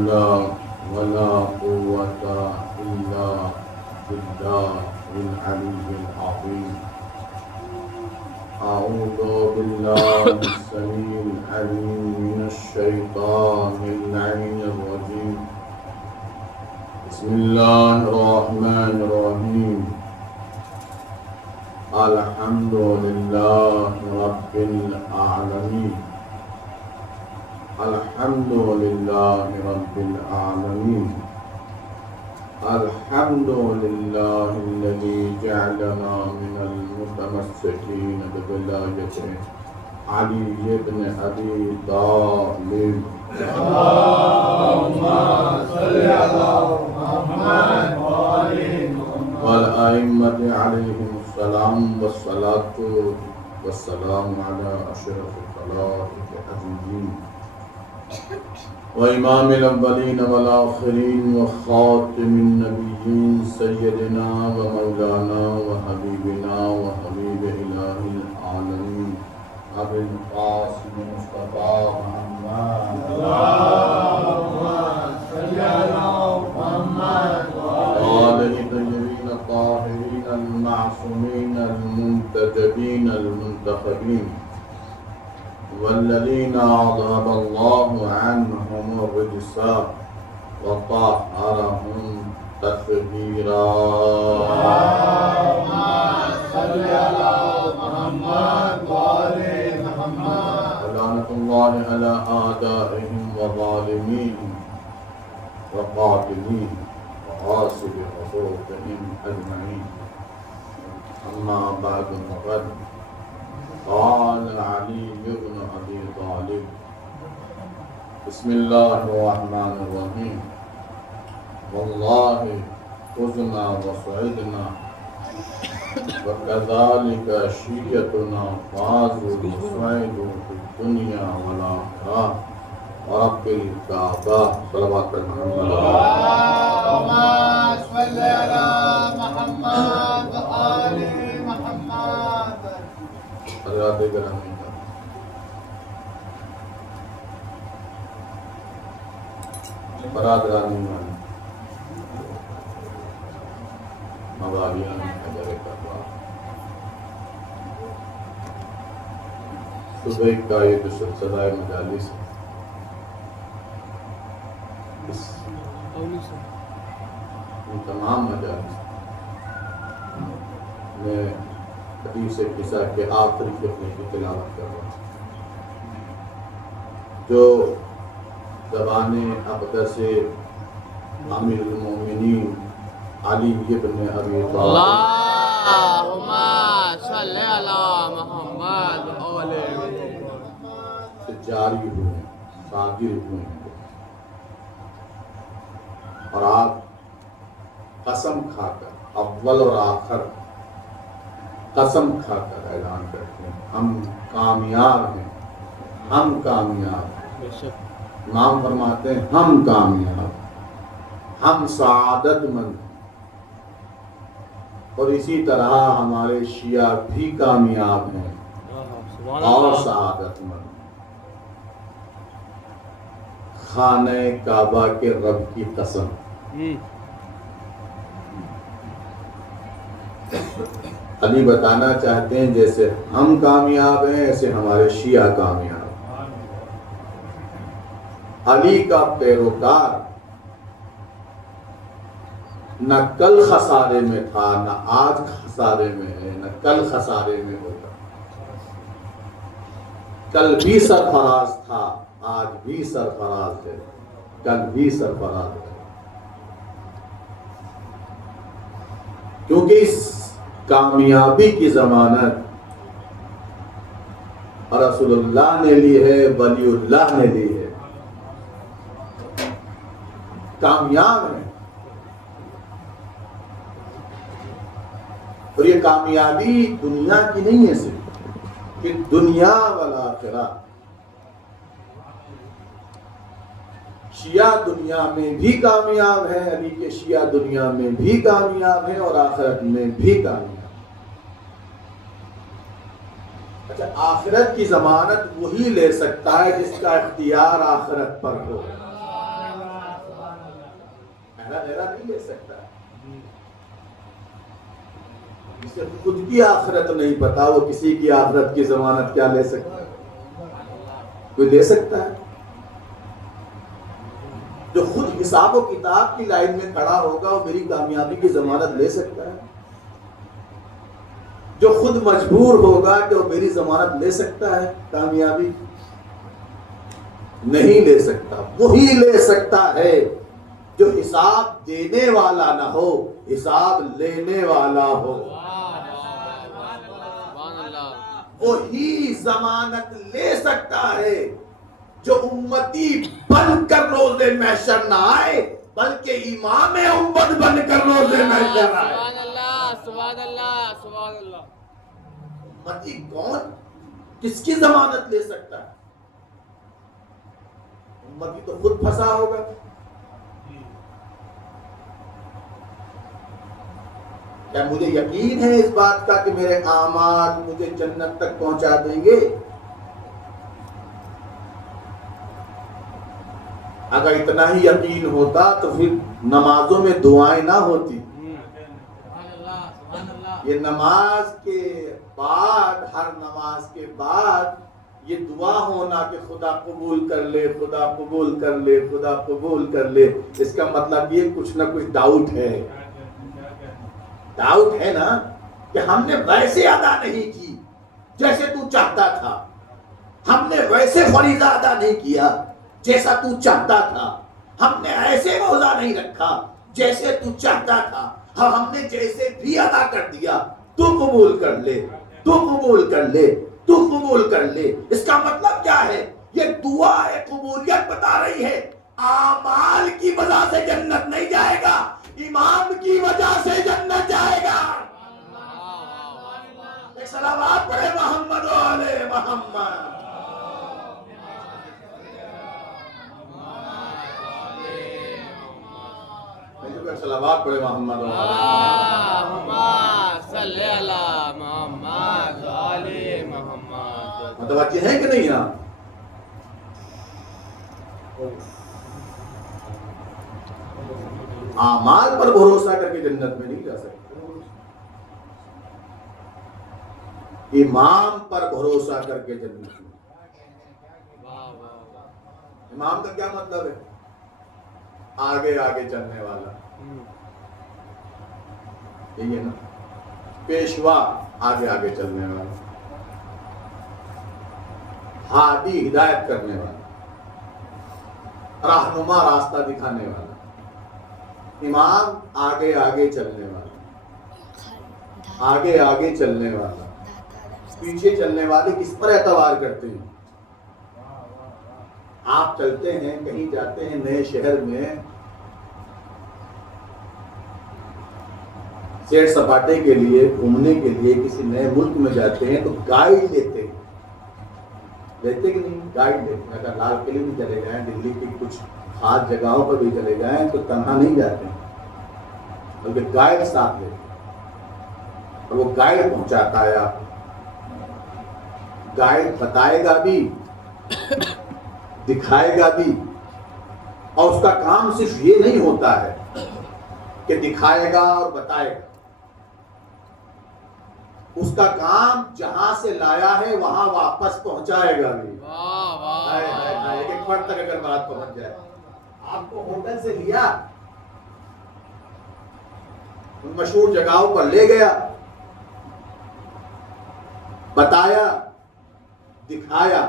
حول ولا قوة إلا بالله العلي العظيم. أعوذ بالله السميع العليم من الشيطان اللعين الرجيم. بسم الله الرحمن الرحيم. الحمد لله رب العالمين. الحمد لله رب العالمين. الحمد لله الذي جعلنا من المتمسكين بولاية علي بن أبي طالب. اللهم صل على محمد وآل محمد والأئمة عليهم السلام والصلاة والسلام على أشرف الخلائق أجمعين وإمام الأولين والآخرين وخاتم النبيين سيدنا ومولانا وحبيبنا وحبيب إله العالمين أبي القاسم مصطفى محمد. اللهم صل على محمد آله الطيبين الطاهرين المعصومين المنتجبين المنتخبين والذين أذهب الله عنهم الرجس وطهرهم تطهيرا. اللهم صل على محمد وآل محمد. ولعنة الله على أعدائهم وظالميهم وقاتليهم وغاصب حقوقهم أجمعين. أما بعد فقد قال علي بن أبي طالب بسم الله الرحمن الرحيم. والله فزنا وسعدنا وكذلك شيعتنا فازوا وسعدوا في الدنيا والآخرة ورب الكعبة. صلوات محمد. اللهم صل على محمد وآل محمد. حضرات گرامی برادران ایمان موالیان حجر کربلا، صبح کا یہ جو سلسلہ مجالس ان تمام مجالس میں حدیث قصہ کے آخری خطبے کی تلاوت کر رہا ہوں جو زبان اقدس امیر المومنین علی بن ابی طالب اللهم صل على محمد وآل محمد سے جاری ہوئے صادر ہوئے ہیں اور آپ قسم کھا کر اول اور آخر قسم کھا کر اعلان کرتے ہیں ہم کامیاب ہیں، ہم کامیاب ہیں۔ امام فرماتے ہیں ہم کامیاب، ہم سعادت مند ہیں، اور اسی طرح ہمارے شیعہ بھی کامیاب ہیں اور سعادت مند ہیں۔ خانہ کعبہ کے رب کی قسم، علی بتانا چاہتے ہیں جیسے ہم کامیاب ہیں ایسے ہمارے شیعہ کامیاب ہیں۔ علی کا پیروکار نہ کل خسارے میں تھا، نہ آج خسارے میں ہے، نہ کل خسارے میں ہوگا۔ کل بھی سرفراز تھا، آج بھی سرفراز ہے، کل بھی سرفراز ہے۔ کیونکہ اس کامیابی کی ضمانت رسول اللہ نے لی ہے، ولی اللہ نے لی ہے۔ کامیاب ہیں، اور یہ کامیابی دنیا کی نہیں ہے صرف کہ دنیا والآخرہ۔ شیعہ دنیا میں بھی کامیاب ہیں، علی کے شیعہ دنیا میں بھی کامیاب ہیں اور آخرت میں بھی کامیاب۔ اچھا، آخرت کی ضمانت وہی لے سکتا ہے جس کا اختیار آخرت پر ہو۔ میرا میرا نہیں لے سکتا. جسے خود کی آخرت نہیں پتا وہ کسی کی آخرت کی ضمانت کیا لے سکتا ہے؟ کوئی لے سکتا ہے؟ جو خود حساب و کتاب کی لائن میں کھڑا ہوگا وہ میری کامیابی کی ضمانت لے سکتا ہے؟ جو خود مجبور ہوگا کہ وہ میری ضمانت لے سکتا ہے کامیابی؟ نہیں لے سکتا. وہی لے سکتا ہے جو حساب دینے والا نہ ہو، حساب لینے والا ہو. وہی ضمانت لے سکتا ہے جو امتی بن کر روز محشر نہ آئے بلکہ امام امت بن کر روز محشر آئے. سبحان اللہ سبحان اللہ سبحان اللہ. امتی کون کس کی ضمانت لے سکتا ہے؟ امتی تو خود پھنسا ہوگا. کیا مجھے یقین ہے اس بات کا کہ میرے اعمال مجھے جنت تک پہنچا دیں گے؟ اگر اتنا ہی یقین ہوتا تو پھر نمازوں میں دعائیں نہ ہوتی. یہ نماز کے بعد، ہر نماز کے بعد یہ دعا ہونا کہ خدا قبول کر لے، خدا قبول کر لے، خدا قبول کر لے، اس کا مطلب یہ کچھ نہ کچھ ڈاؤٹ ہے. ڈاؤٹ ہے نا کہ ہم نے ویسے ادا نہیں کی جیسے تو چاہتا تھا، ہم نے ویسے فریضہ ادا نہیں کیا جیسا تو چاہتا تھا، ہم نے ایسے روزہ نہیں رکھا جیسے تو چاہتا تھا، ہم نے جیسے بھی ادا کر دیا. تو قبول کر لے، تو قبول کر لے، تو قبول کر لے. اس کا مطلب کیا ہے؟ یہ دعا قبولیت بتا رہی ہے اعمال کی وجہ سے جنت نہیں جائے گا، امام کی وجہ سے جنت جائے گا. ایک صلوات پڑھے محمد و آل محمد. صلوات پڑھے محمد و آل اللہم صلی علی محمد و آل محمد. متوجہ ہیں کہ نہیں یہاں؟ اعمال پر بھروسہ کر کے جنت میں نہیں جا سکتے، امام پر بھروسہ کر کے جنت میں. امام کا کیا مطلب ہے؟ آگے آگے چلنے والا. یہی ہے نا، پیشوا آگے آگے چلنے والا، ہادی ہدایت کرنے والا، رہنما راستہ دکھانے والا. امام آگے آگے چلنے والا، آگے آگے چلنے والا. پیچھے چلنے والے کس پر اعتبار کرتے ہیں؟ آپ چلتے ہیں، کہیں جاتے ہیں نئے شہر میں سیر سپاٹے کے لیے، گھومنے کے لیے کسی نئے ملک میں جاتے ہیں تو گائیڈ لیتے ہیں. لیتے کہ نہیں؟ گائیڈ لیتے ہیں. اگر لال قلعے بھی چلے جائیں، دلی کی کچھ خاص جگہوں پر بھی چلے جائیں تو تنہا نہیں جاتے ہیں بلکہ گائیڈ ساتھ لیتے ہیں اور وہ گائیڈ پہنچاتا ہے. آپ گائیڈ بتائے گا بھی، دکھائے گا بھی، اور اس کا کام صرف یہ نہیں ہوتا ہے کہ دکھائے گا اور بتائے گا. اس کا کام جہاں سے لایا ہے وہاں واپس پہنچائے گا بھی. ایک فرد تک اگر بات پہنچ جائے، آپ کو ہوٹل سے لیا، ان مشہور جگہوں پر لے گیا، بتایا، دکھایا،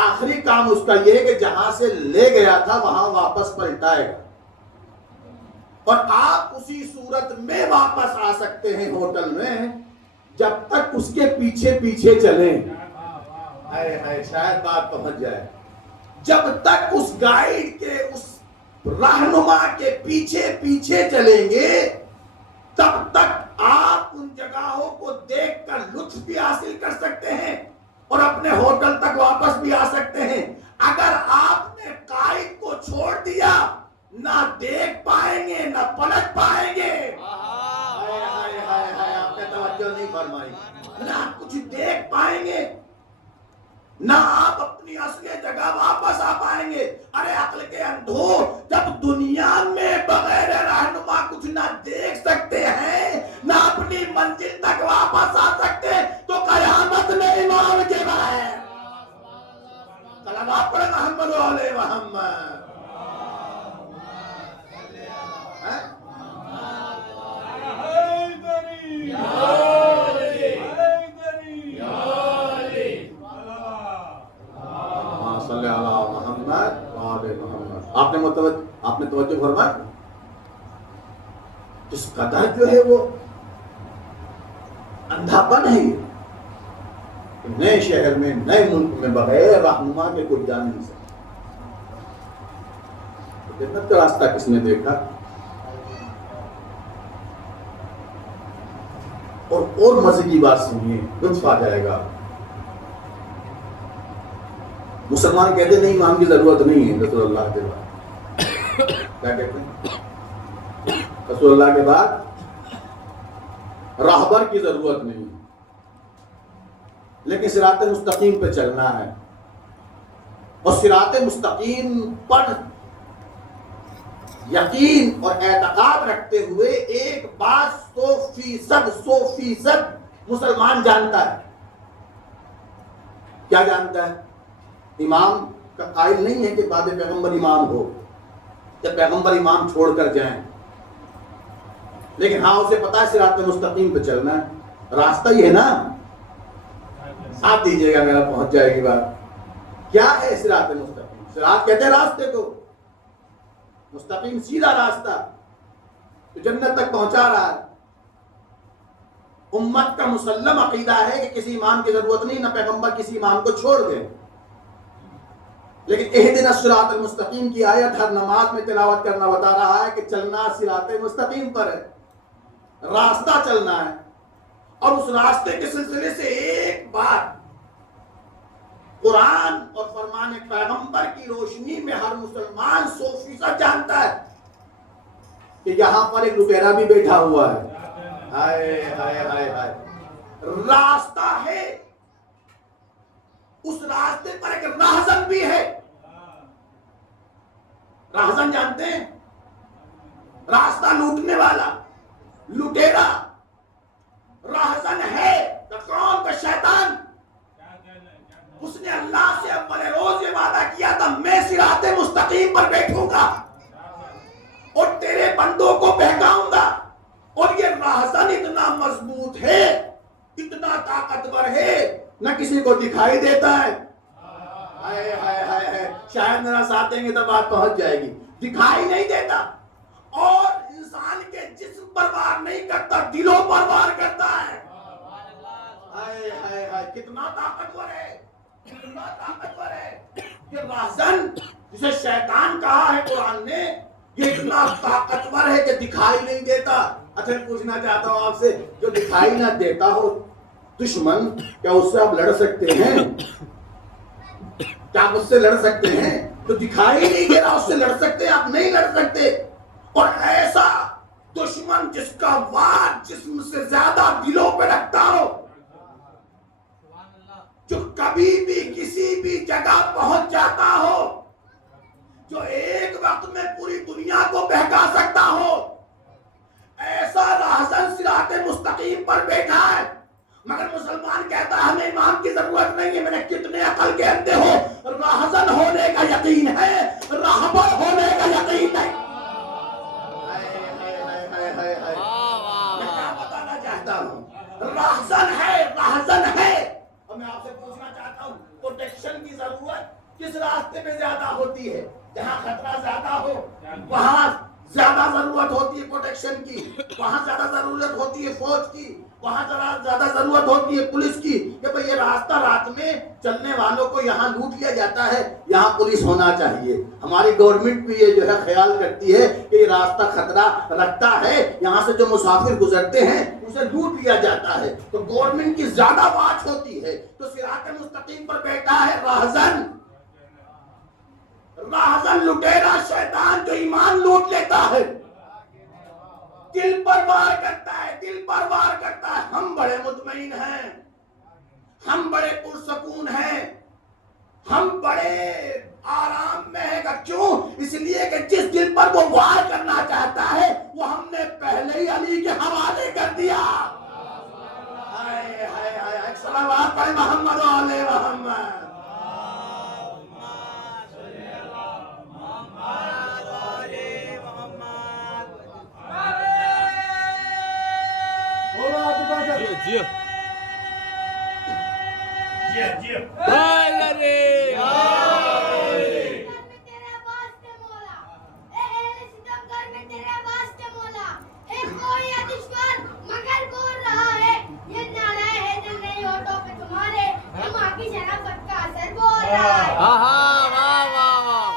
آخری کام اس کا یہ کہ جہاں سے لے گیا تھا وہاں واپس پلٹائے گا. اور آپ اسی صورت میں واپس آ سکتے ہیں ہوٹل میں جب تک اس کے پیچھے پیچھے چلیں. شاید بات پہنچ جائے. جب تک اس گائیڈ کے، اس رہنما کے پیچھے پیچھے چلیں گے تب تک آپ ان جگہوں کو دیکھ کر لطف بھی حاصل کر سکتے ہیں اور اپنے ہوٹل تک واپس بھی آ سکتے ہیں. اگر آپ نے قائد کو چھوڑ دیا نہ دیکھ پائیں گے نہ پلٹ پائیں گے. آپ نے توجہ نہیں فرمائی. نہ کچھ دیکھ پائیں گے نہ آپ اپنی اصل جگہ واپس آ پائیں گے. ارے عقل کے اندھو، جب دنیا میں بغیر رہنما کچھ نہ دیکھ سکتے ہیں، نہ اپنی منزل تک واپس آ سکتے، تو قیامت میں امام کے بغیر صلوات پڑھ محمد علیہ محمد. صلی اللہ محمد وعلى محمد. آپ نے توجہ فرمایا جس قدر جو ہے وہ اندھا پن ہے یہ کہ نئے شہر میں نئے ملک میں بغیر رہنما کے کوئی جا نہیں سکتا. جنت کا راستہ کس نے دیکھا؟ اور مزے کی بات سنیے، لطف آ جائے گا. مسلمان کہتے نہیں امام کی ضرورت نہیں ہے رسول اللہ کے بعد. کیا کہتے ہیں؟ رسول اللہ کے بعد راہبر کی ضرورت نہیں ہے، لیکن صراط مستقیم پہ چلنا ہے. اور صراط مستقیم پر یقین اور اعتقاد رکھتے ہوئے ایک بات 100% مسلمان جانتا ہے. کیا جانتا ہے؟ امام کا قائل نہیں ہے کہ بعد پیغمبر امام ہو یا پیغمبر امام چھوڑ کر جائیں، لیکن ہاں اسے پتا ہے صراط مستقیم پہ چلنا ہے. راستہ یہ ہے نا، ساتھ دیجیے گا میرا پہنچ جائے گی بات. کیا ہے صراط مستقیم؟ صراط کہتے ہیں راستے کو، مستقیم سیدھا راستہ تو جنت تک پہنچا رہا ہے. امت کا مسلم عقیدہ ہے کہ کسی امام کی ضرورت نہیں، نہ پیغمبر کسی امام کو چھوڑ دے. لیکن اہدنا الصراط المستقیم کی آیت ہر نماز میں تلاوت کرنا بتا رہا ہے کہ چلنا صراط مستقیم پر ہے، راستہ چلنا ہے. اور اس راستے کے سلسلے سے ایک بات قرآن اور فرمان پیغمبر کی روشنی میں ہر مسلمان 100% جانتا ہے کہ یہاں پر ایک لٹیرا بھی بیٹھا ہوا ہے. ہائے ہائے ہائے ہائے. راستہ ہے، اس راستے پر ایک راہزن بھی ہے. راہزن جانتے ہیں؟ راستہ لوٹنے والا لٹیرا راہزن ہے. کون؟ کا شیطان. اس نے اللہ سے اول روز یہ وعدہ کیا تھا میں صراط مستقیم پر بیٹھوں گا اور تیرے بندوں کو بہکاؤں گا. اور یہ راہزن اتنا مضبوط ہے، اتنا طاقتور ہے، نہ کسی کو دکھائی دیتا ہے. ہائے ہائے ہائے ہائے. شاید میرا ساتھ دیں گے تو بات پہنچ جائے گی. دکھائی نہیں دیتا اور انسان کے جسم پر وار نہیں کرتا، دلوں پر وار کرتا ہے. ہائے ہائے ہائے. کتنا طاقتور ہے، کتنا طاقتور ہے. یہ راہزن جسے شیطان کہا ہے قرآن نے، یہ اتنا طاقتور ہے کہ دکھائی نہیں دیتا. اچھا پوچھنا چاہتا ہوں آپ سے، جو دکھائی نہ دیتا ہو دشمن، کیا اس سے آپ لڑ سکتے ہیں؟ کیا آپ اس سے لڑ سکتے ہیں؟ تو دکھائی نہیں دے رہا، اس سے لڑ سکتے آپ؟ نہیں لڑ سکتے. اور ایسا دشمن جس کا وار جسم سے زیادہ دلوں پہ رکھتا ہو، جو کبھی بھی کسی بھی جگہ پہنچ جاتا ہو، جو ایک وقت میں پوری دنیا کو بہکا سکتا ہو، ایسا راہزن صراط مستقیم پر بیٹھا ہے. مگر مسلمان کہتا ہے ہمیں امام کی ضرورت نہیں ہے. میں نے کتنے عقل کے اندھے ہو، راہزن ہونے کا یقین ہے، راہبر ہونے کا یقین نہیں. میں کیا بتانا چاہتا ہوں؟ راہزن ہے، راہزن ہے. اور میں آپ سے پوچھنا چاہتا ہوں، پروٹیکشن کی ضرورت کس راستے میں زیادہ ہوتی ہے؟ جہاں خطرہ زیادہ ہو وہاں زیادہ ضرورت ہوتی ہے پروٹیکشن کی، وہاں زیادہ ضرورت ہوتی ہے فوج کی، وہاں زیادہ ضرورت ہوتی ہے پولیس کی کہ بھئی یہ راستہ رات میں چلنے والوں کو یہاں لوٹ لیا جاتا ہے، یہاں پولیس ہونا چاہیے. ہماری گورنمنٹ بھی یہ جو ہے خیال کرتی ہے کہ یہ راستہ خطرہ رکھتا ہے، یہاں سے جو مسافر گزرتے ہیں اسے لوٹ لیا جاتا ہے. تو گورنمنٹ کی زیادہ واچ ہوتی ہے. تو صراط مستقیم پر بیٹھا ہے راہزن. راہزن لٹیرا شیطان جو ایمان لوٹ لیتا ہے، دل پر وار کرتا ہے، دل پر وار کرتا ہے. ہم بڑے مطمئن ہیں، ہم بڑے پرسکون ہیں، ہم بڑے آرام میں ہیں. کیوں؟ اس لیے کہ جس دل پر وہ وار کرنا چاہتا ہے وہ ہم نے پہلے ہی علی کے حوالے کر دیا. ہائے ہائے ہائے، صلوات پڑھیں محمد و آل محمد. جیو حیدری ہاں ہاں واہ واہ واہ.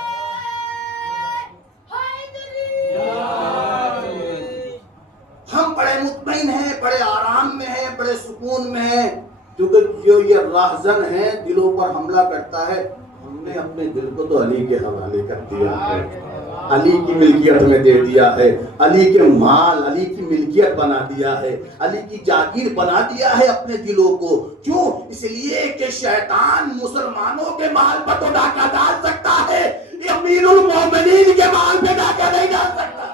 ہم بڑے مطمئن ہیں، بڑے آرام میں ہیں، بڑے سکون میں ہیں، کیونکہ جو یہ راہزن ہے دلوں پر حملہ کرتا ہے ہم نے اپنے دل کو تو علی کے حوالے کر دیا ہے، علی کی ملکیت میں دے دیا ہے، علی کے مال علی کی ملکیت بنا دیا ہے، علی کی جاگیر بنا دیا ہے اپنے دلوں کو. کیوں؟ اس لیے کہ شیطان مسلمانوں کے مال پر تو ڈاکہ ڈال سکتا ہے، امیر المومنین کے مال پہ ڈاکہ نہیں ڈال سکتا.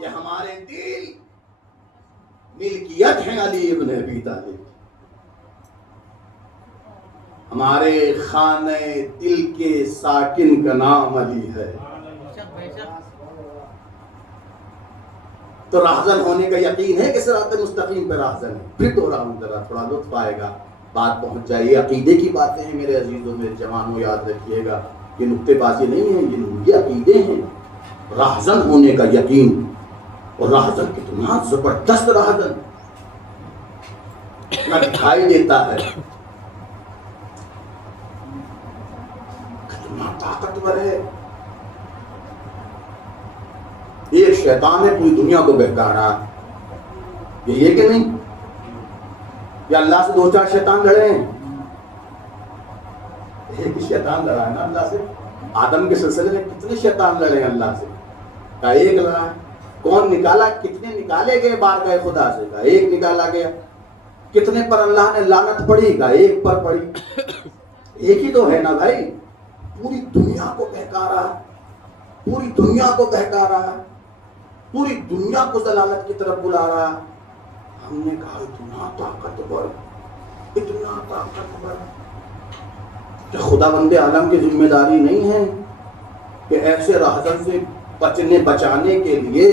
یہ ہمارے دل ملکیت ہے علی ابن ابی طالب. ہمارے خانہ دل کے ساکن کا نام علی ہے. تو راہزن ہونے کا یقین ہے کہ صراط مستقیم پہ راہزن ہے. پھر تو رہا ہوں ذرا تھوڑا لطف آئے گا، بات پہنچ جائے. یہ عقیدے کی باتیں ہیں میرے عزیزوں، میرے جوانوں، یاد رکھیے گا یہ نکتے بازی نہیں ہیں، یہ عقیدے ہیں. راہزن ہونے کا یقین، اور راہزن کتنا زبردست راہزن نہ دکھائی دیتا ہے، کتنا طاقتور ہے. ایک شیطان ہے پوری دنیا کو بہکا رہا. یہ کہ نہیں؟ یا اللہ سے دو چار شیطان لڑے ہیں؟ ایک ہی شیطان لڑا ہے نا اللہ سے. آدم کے سلسلے میں کتنے شیطان لڑے ہیں اللہ سے؟ کا ایک لڑا ہے. کون نکالا؟ کتنے نکالے گئے بارگاہ خدا سے؟ کا ایک نکالا گیا. کتنے پر اللہ نے لعنت پڑی؟ کا ایک پر پڑی. ایک ہی تو ہے نا بھائی. پوری دنیا کو بہکا رہا، پوری دنیا کو بہکا رہا، پوری دنیا کو ضلالت کی طرف بلا رہا. ہم نے کہا اتنا طاقتور، اتنا طاقتور کہ خدا بند عالم کی ذمہ داری نہیں ہے کہ ایسے راہزن سے بچانے کے لیے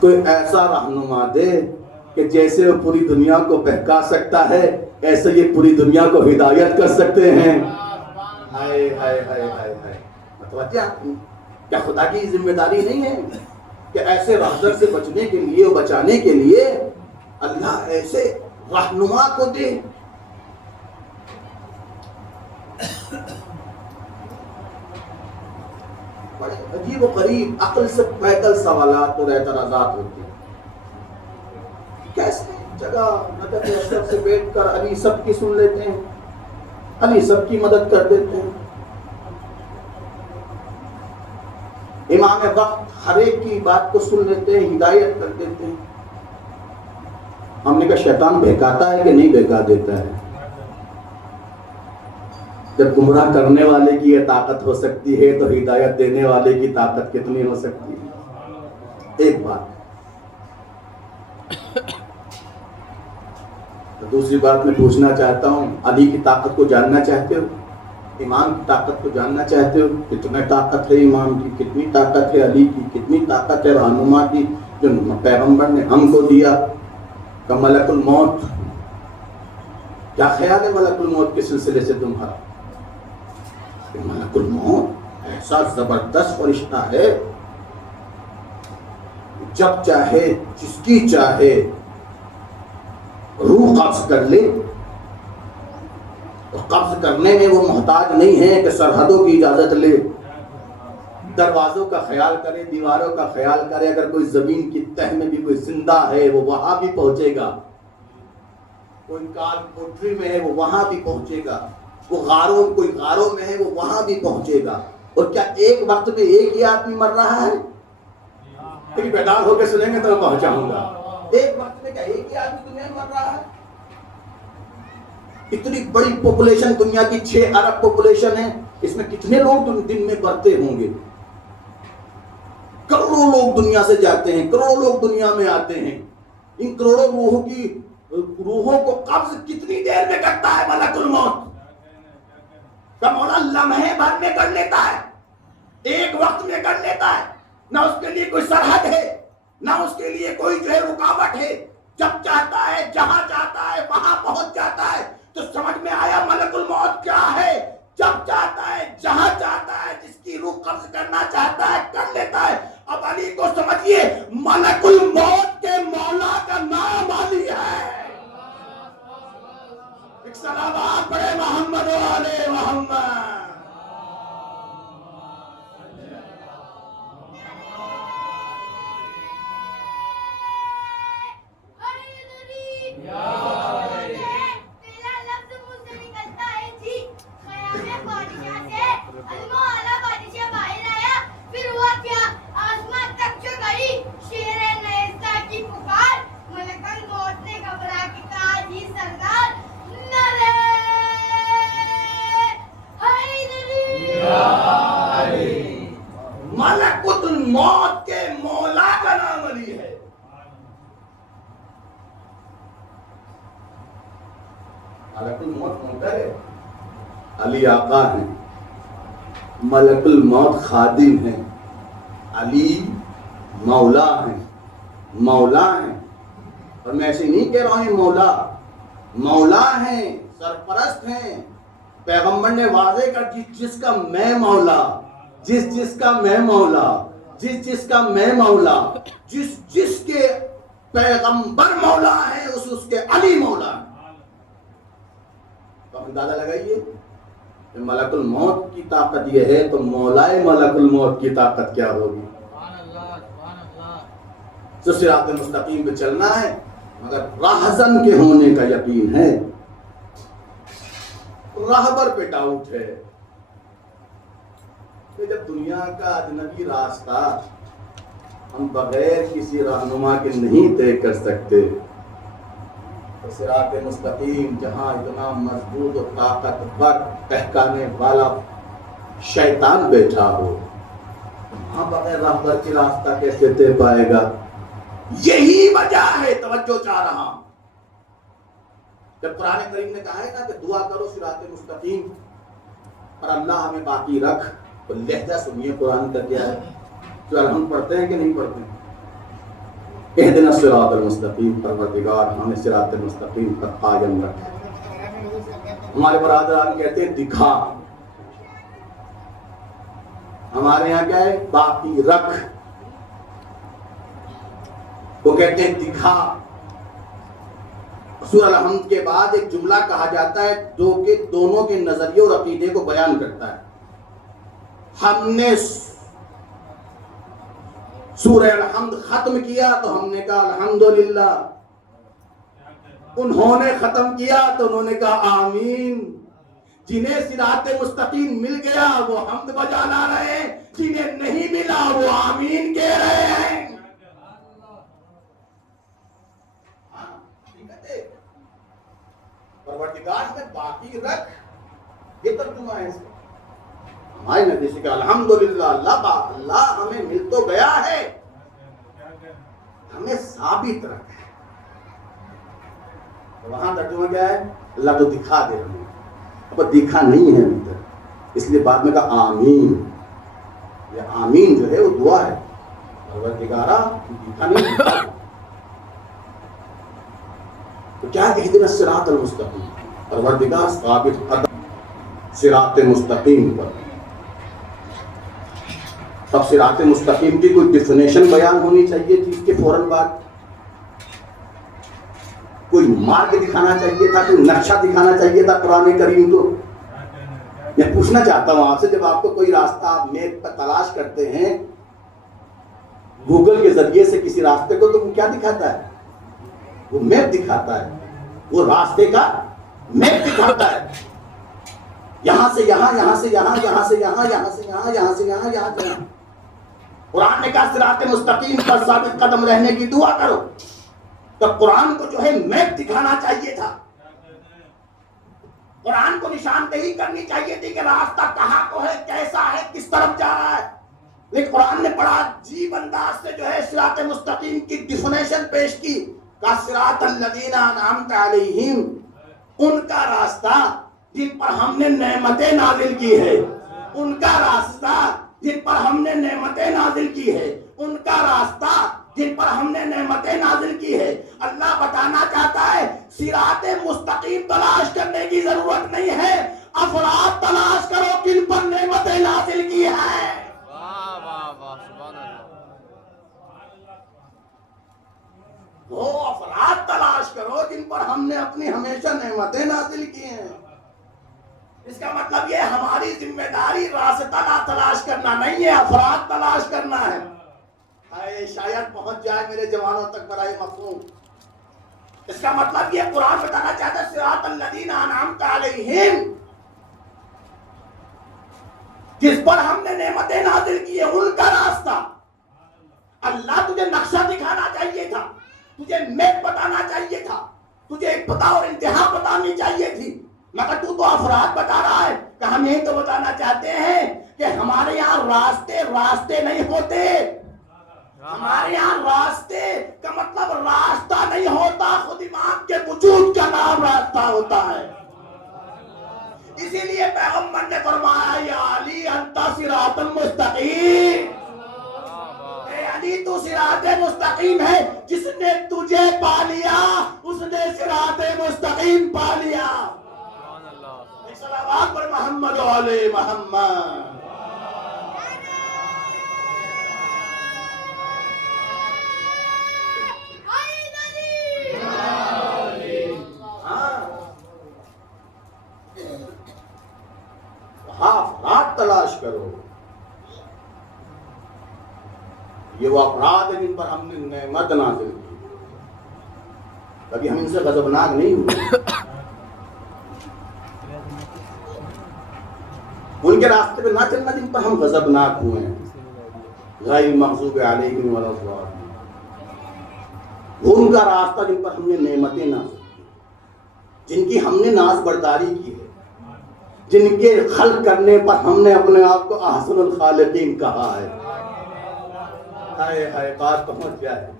کوئی ایسا رہنما دے کہ جیسے وہ پوری دنیا کو بہکا سکتا ہے ایسے یہ پوری دنیا کو ہدایت کر سکتے ہیں. ہائے ہائے ہائے ہائے ہائے. متوجہ؟ کیا خدا کی ذمہ داری نہیں ہے کہ ایسے راہزن سے بچنے کے لیے اور بچانے کے لیے اللہ ایسے رہنما کو دے؟ بڑے عجیب و غریب عقل سے پیدل سوالات اور اعتراضات ہوتے ہیں. کیسے جگہ مدد اشرف سے بیٹھ کر علی سب کی سن لیتے ہیں، علی سب کی مدد کر دیتے ہیں. امام وقت ہر ایک کی بات کو سن لیتے ہیں، ہدایت کر دیتے ہیں. ہم نے کہا شیطان بہکاتا ہے کہ نہیں بہکا دیتا ہے؟ جب گمراہ کرنے والے کی یہ طاقت ہو سکتی ہے تو ہدایت دینے والے کی طاقت کتنی ہو سکتی ہے؟ ایک بات. دوسری بات میں پوچھنا چاہتا ہوں، علی کی طاقت کو جاننا چاہتے ہو؟ امام کی طاقت کو جاننا چاہتے ہو؟ کتنے طاقت ہے امام کی، کتنی طاقت ہے علی کی، کتنی طاقت ہے رہنما کی جو پیغمبر نے ہم کو دیا؟ کہ ملک الموت، کیا خیال ہے ملک الموت کے سلسلے سے تمہارا؟ کہ ملک الموت ایسا زبردست فرشتہ ہے، جب چاہے جس کی چاہے روح قبض کر لے، اور قبض کرنے میں وہ محتاج نہیں ہے کہ سرحدوں کی اجازت لے. دروازوں کا خیال کرے، دیواروں کا خیال کرے، اگر کوئی زمین کی تہ میں بھی کوئی زندہ ہے وہ وہاں بھی پہنچے گا، کوئی کال کوٹری میں ہے وہ وہاں بھی پہنچے گا، وہ کوئی غاروں میں ہے وہ وہاں بھی پہنچے گا. اور کیا ایک وقت میں ایک ہی آدمی مر رہا ہے؟ پھر بیدار ہو کے سنیں گے تو میں پہنچاؤں گا. ایک وقت میں کیا ایک ہی آدمی دنیا میں مر رہا ہے؟ اتنی بڑی پاپولیشن، دنیا کی 6 ارب پاپولیشن ہے، اس میں کتنے لوگ دن میں مرتے ہوں گے؟ کروڑوں لوگ دنیا سے جاتے ہیں، کروڑوں لوگ دنیا میں آتے ہیں. ان کروڑوں روحوں کو قبض کتنی دیر میں کرتا ہے ملک الموت؟ کا مولا لمحے بھر میں کر لیتا ہے، ایک وقت میں کر لیتا ہے. نہ اس کے لیے کوئی سرحد ہے، نہ اس کے لیے کوئی جو ہے رکاوٹ ہے. جب چاہتا ہے، جہاں چاہتا ہے وہاں پہنچ جاتا ہے. تو سمجھ میں آیا ملک الموت کیا ہے؟ جب چاہتا ہے، جہاں چاہتا ہے، جس کی روح قبض کرنا چاہتا ہے کر لیتا ہے. اب علی کو سمجھیے ملک الموت کے مولا کا نام علی ہے. ایک صلوات پڑھے محمد و آل محمد. ملکوت الموت کے مولا کا نام علی ہے. ملک الموت منکر ہے، علی آقا ہیں. ملک الموت خادم ہیں، علی مولا ہیں. مولا ہیں، اور میں ایسے نہیں کہہ رہا ہوں مولا، مولا ہیں، سرپرست ہیں. پیغمبر نے واضح کر جس کا میں مولا، جس کا میں مولا، جس کا میں مولا، جس کے پیغمبر مولا ہے اس کے علی مولا ہے. تو اندازہ لگائیے کہ ملک الموت کی طاقت یہ ہے تو مولائے ملک الموت کی طاقت کیا ہوگی. تو صراط مستقیم پہ چلنا ہے مگر راہزن کے ہونے کا یقین ہے، راہبر پہ ڈاؤٹ ہے. کہ جب دنیا کا اجنبی راستہ ہم بغیر کسی رہنما کے نہیں طے کر سکتے تو صراط مستقیم جہاں اتنا مضبوط و طاقتور کہکانے والا شیطان بیٹھا ہو، وہاں بغیر راہبر کی راستہ کیسے طے پائے گا؟ یہی وجہ ہے. توجہ چاہ رہا ہوں. جب قرآن کریم نے کہا ہے نا کہ دعا کرو صراط مستقیم اور اللہ ہمیں باقی رکھ، تو لہجہ سنیے قرآن کا کیا ہے. جو الحمد پڑھتے ہیں کہ نہیں پڑھتے ہیں؟ اہدنا الصراط المستقیم، پروردگار ہمیں صراط مستقیم پر قائم رکھ. ہمارے برادران کہتے ہیں دکھا، ہمارے یہاں کیا ہے؟ باقی رکھ. وہ کہتے ہیں دکھا. سورہ الحمد کے بعد ایک جملہ کہا جاتا ہے جو کہ دونوں کے نظریے اور عقیدے کو بیان کرتا ہے. ہم نے سورہ الحمد ختم کیا تو ہم نے کہا الحمدللہ، انہوں نے ختم کیا تو انہوں نے کہا آمین. جنہیں صراط مستقیم مل گیا وہ حمد بجانا رہے، جنہیں نہیں ملا وہ آمین کہہ رہے ہیں. پروردگار میں باقی رکھ، یہ ترجمہ ہے اس کا. ہمارے نبی سے کہ الحمدللہ اللہ ہمیں مل تو گیا ہے، ہمیں ثابت رکھ. وہاں ترجمہ کیا ہے؟ اللہ تو دکھا دے رہے ہیں، اب دکھا نہیں ہے ابھی تک، اس لیے بعد میں کہا آمین. یہ آمین جو ہے وہ دعا ہے. پروردگارا دکھا نہیں دکھا. تو کیا اہدنا الصراط المستقیم، پروردگار ثابت قدم صراط مستقیم پر. اب صراط مستقیم کی کوئی ڈیفینیشن بیان ہونی چاہیے تھی اس کے فوراً بعد. کوئی مارگ دکھانا چاہیے تھا، کوئی نقشہ دکھانا چاہیے تھا قرآن کریم کو. میں پوچھنا چاہتا ہوں آپ سے، جب آپ کو کوئی راستہ آپ میپ پر تلاش کرتے ہیں گوگل کے ذریعے سے کسی راستے کو، تو وہ کیا دکھاتا ہے؟ وہ میپ دکھاتا ہے، وہ راستے کا میپ دکھاتا ہے. یہاں سے یہاں، یہاں سے یہاں، یہاں سے یہاں، یہاں سے یہاں، یہاں سے یہاں، یہاں سے یہاں. قرآن نے کہا صراط مستقیم پر ثابت قدم رہنے کی دعا کرو. تو قرآن کو جو ہے میپ دکھانا چاہیے تھا. قرآن کو نشاندہی کرنی چاہیے تھی کہ راستہ کہاں کو ہے، کیسا ہے، کس طرف جا رہا ہے، لیکن قرآن نے بڑا عجیب انداز سے جو ہے صراط مستقیم کی ڈیفینیشن پیش کی، کا صراط الذین انعمت علیہم، ان کا راستہ جن پر ہم نے نعمتیں نازل کی ہے، ان کا راستہ جن پر ہم نے نعمتیں نازل کی ہے، ان کا راستہ جن پر ہم نے نعمتیں نازل کی ہے۔ اللہ بتانا چاہتا ہے صراط مستقیم تلاش کرنے کی ضرورت نہیں ہے، افراد تلاش کرو کن پر نعمتیں نازل کی ہیں۔ واہ واہ واہ سبحان اللہ۔ وہ افراد تلاش کرو جن پر ہم نے اپنی ہمیشہ نعمتیں نازل کی ہیں۔ اس کا مطلب یہ ہماری ذمہ داری راستہ نہ تلاش کرنا نہیں ہے، افراد تلاش کرنا ہے۔ شاید پہنچ جائے میرے جوانوں تک برائے مفہوم۔ اس کا مطلب یہ قرآن بتانا چاہتا ہے صراط الذین انعمت علیہم، جس پر ہم نے نعمتیں نازل کی ہیں ان کا راستہ۔ اللہ تجھے نقشہ دکھانا چاہیے تھا، تجھے میپ بتانا چاہیے تھا، تجھے ابتدا اور انتہا بتانی چاہیے تھی، مگر تو افراد بتا رہا ہے کہ ہم یہی تو بتانا چاہتے ہیں کہ ہمارے یہاں راستے نہیں ہوتے، ہمارے یہاں راستے کا مطلب راستہ نہیں ہوتا، خود امام کے وجود کا نام راستہ ہوتا ہے۔ اسی لیے پیغمبر نے فرمایا یا علی انت صراط مستقیم، اے علی تو صراط مستقیم ہے، جس نے تجھے پا لیا اس نے صراط مستقیم پا لیا۔ صلوات پر محمد و علی محمد۔ افراد تلاش کرو، یہ وہ افراد ہیں جن پر ہم نے نعمت نازل کی، کبھی ہم ان سے غضبناک نہیں ہوئے، ان کے راستے پہ نہ چلنا جن پر ہم غضبناک ہوئے ہیں، غیر المغضوب علیہم ولا الضالین، وہ ان کا راستہ جن پر ہم نے نعمتیں نازل کی، جن کی ہم نے ناز برداری کی ہے، جن کے خلق کرنے پر ہم نے اپنے آپ کو احسن الخالقین کہا ہے۔ ہائے بات پہنچ جائے،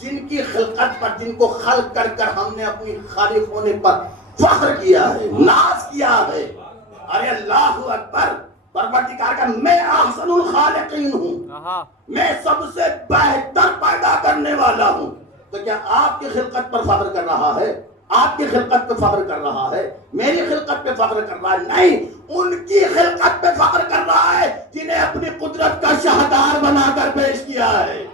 جن کی خلقت پر، جن کو خلق کر کر ہم نے اپنی خالق ہونے پر فخر کیا ہے، ناز کیا ہے۔ ارے اللہ اکبر، پروردگار کا میں احسن الخالقین ہوں، میں سب سے بہتر پیدا کرنے والا ہوں، تو کیا آپ کی خلقت پر فخر کر رہا ہے؟ آپ کی خلقت پہ فخر کر رہا ہے؟ میری خلقت پہ فخر کر رہا ہے؟ نہیں، ان کی خلقت پہ فخر کر رہا ہے جنہیں اپنی قدرت کا شاہکار بنا کر پیش کیا ہے۔